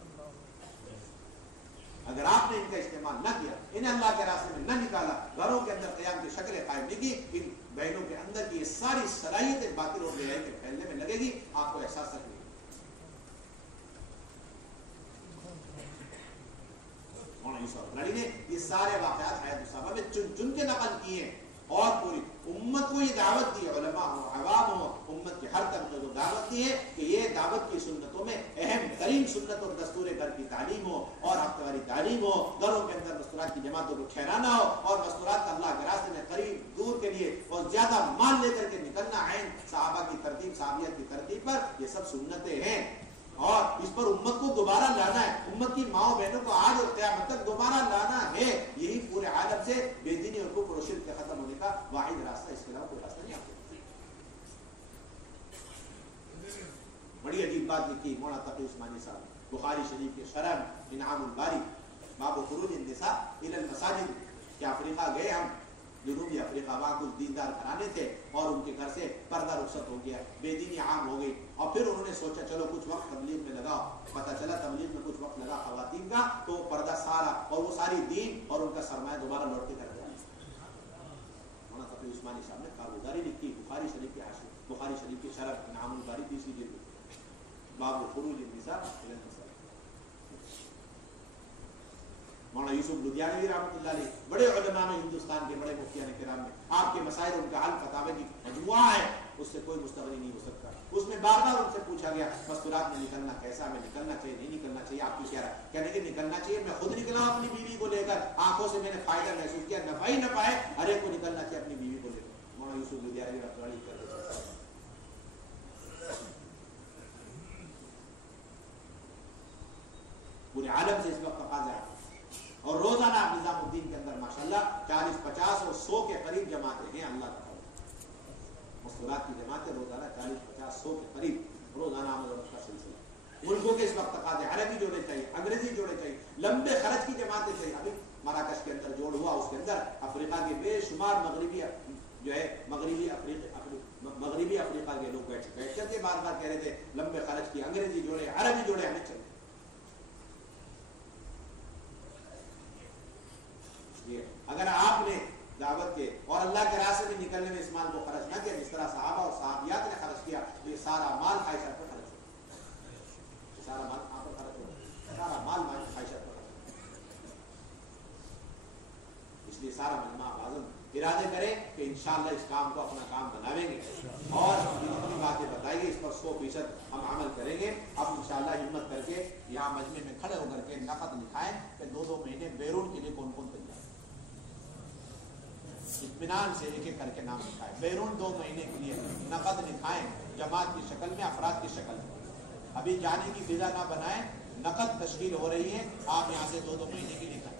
اگر آپ نے ان کا استعمال نہ کیا، انہیں اللہ کے راستے میں نہ نکالا، گھروں کے اندر قیام کی شکلیں قائم نہیں کی، ان بہنوں کے اندر کی یہ ساری صلاحیتیں باطل اور بے حیائی کے پھیلنے میں لگے گی، آپ کو احساس تک نہیں۔ مولانا نے یہ سارے واقعات حیات الصحابہ میں چن کے نقل کیے ہیں اور پوری امت کو یہ دعوت دی، علماء ہو، عوام ہو، امت کے ہر طبقے کو دعوت دی ہے کہ یہ دعوت کی سنتوں میں اہم ترین سنت اور دستور گھر کی تعلیم ہو اور ہفتہ تعلیم ہو، گھروں کے اندر مستورات کی جماعتوں کو ٹھہرانا ہو اور مستورات کا اللہ کے راستے میں قریب دور کے لیے اور زیادہ مال لے کر کے نکلنا ہے، صحابہ کی ترتیب، صحابیت کی ترتیب پر یہ سب سنتیں ہیں اور اس پر امت کو دوبارہ لانا ہے، امت کی ماں بہنوں کو آج اور قیامت تک دوبارہ لانا ہے۔ یہی پورے عالم سے بے دینی اور کفر و شرک کے ختم ہونے کا واحد راستہ، اس کے علاوہ کوئی راستہ نہیں آتا۔ بڑی عجیب بات لکھی مولانا تقی عثمانی صاحب بخاری شریف کے شرح میں، انعام الباری، باب خروج النساء الى المساجد، کہ افریقہ گئے ہم، جنوبی افریقہ، وہاں کچھ دیندار گھرانے تھے اور ان کے گھر سے پردہ رخصت ہو گیا، بے دینی عام ہو گئی، اور پھر انہوں نے سوچا چلو کچھ وقت تبلیغ میں لگاؤ، پتہ چلا تبلیغ میں کچھ وقت لگا خواتین کا تو پردہ سارا اور وہ ساری دین اور ان کا سرمایہ دوبارہ لوٹ کے کر دیا۔ مولانا تقی عثمانی صاحب نے کارگزاری لکھی بخاری شریف کے حاشیے، بخاری شریف کے شرح انعام الباری 30 جلد، باب خروج النساء الى المساجد۔ مولانا یوسف لدھیانوی رحمۃ اللہ علیہ بڑے علماء میں، ہندوستان کے بڑے مفتیان کرام میں، آپ کے مسائل ان کا حل فتاوی کی مجموعہ ہے، اس سے کوئی مستغنی نہیں ہو سکتا۔ اس میں بار بار ان سے پوچھا گیا مستورات میں نکلنا کیسا، میں نکلنا چاہیے نہیں نکلنا چاہیے، آپ کی کیا رائے؟ کہنے کہ نکلنا چاہیے، میں خود نکلا ہوں اپنی بیوی کو لے کر، آنکھوں سے میں نے فائدہ محسوس کیا، نفع ہی نفع ہے، ہر ایک کو نکلنا چاہیے اپنی بیوی کو لے کر۔ مولانا یوسف لدھیانوی رحمۃ اللہ علیہ کہتے ہیں پورے عالم سے اس وقت تقاضا ہے اور روزانہ نظام الدین کے اندر ماشاءاللہ 40، 50 اور 100 کے قریب جماعتیں ہیں، اللہ کا مستورات کی جماعتیں روزانہ 40، 50، 100 کے قریب روزانہ آمد کا سلسلہ۔ ملکوں کے اس وقت تقاضے، عربی جوڑے چاہیے، انگریزی جوڑے چاہیے، لمبے خرچ کی جماعتیں چاہیے۔ ابھی مراکش کے اندر جوڑ ہوا، اس کے اندر افریقہ کے بے شمار مغربی افریقہ کے لوگ بیٹھ کر کے بار بار کہہ رہے تھے لمبے خرچ کی انگریزی جوڑے عربی جوڑے ہمیں چاہیے. اگر آپ نے دعوت کے اور اللہ کے راستے میں نکلنے میں اس مال کو خرچ نہ کیا جس طرح صحابہ اور صحابیات نے خرچ کیا تو یہ سارا مال خواہشات پر خرچ ہو، سارا مال کہاں پر خرچ ہو، سارا مال خواہشات پر خرچ ہو. اس لیے سارا مجمع اعظم ارادے کرے کہ انشاءاللہ اس کام کو اپنا کام بناویں گے اور جتنی باتیں بتائیے اس پر 100% ہم عمل کریں گے. اب انشاءاللہ ہمت کر کے یہاں مجمع میں کھڑے ہو کر کے نقد لکھائیں کہ 2 مہینے بیرون کے لیے کون کون تیار، اطمینان سے ایک ایک کر کے نام لکھائیں. بیرون 2 مہینے کے لیے نقد لکھائیں، جماعت کی شکل میں، افراد کی شکل میں. ابھی جانے کی فضا نہ بنائیں، نقد تشکیل ہو رہی ہے، آپ یہاں سے 2 مہینے کی لکھائیں.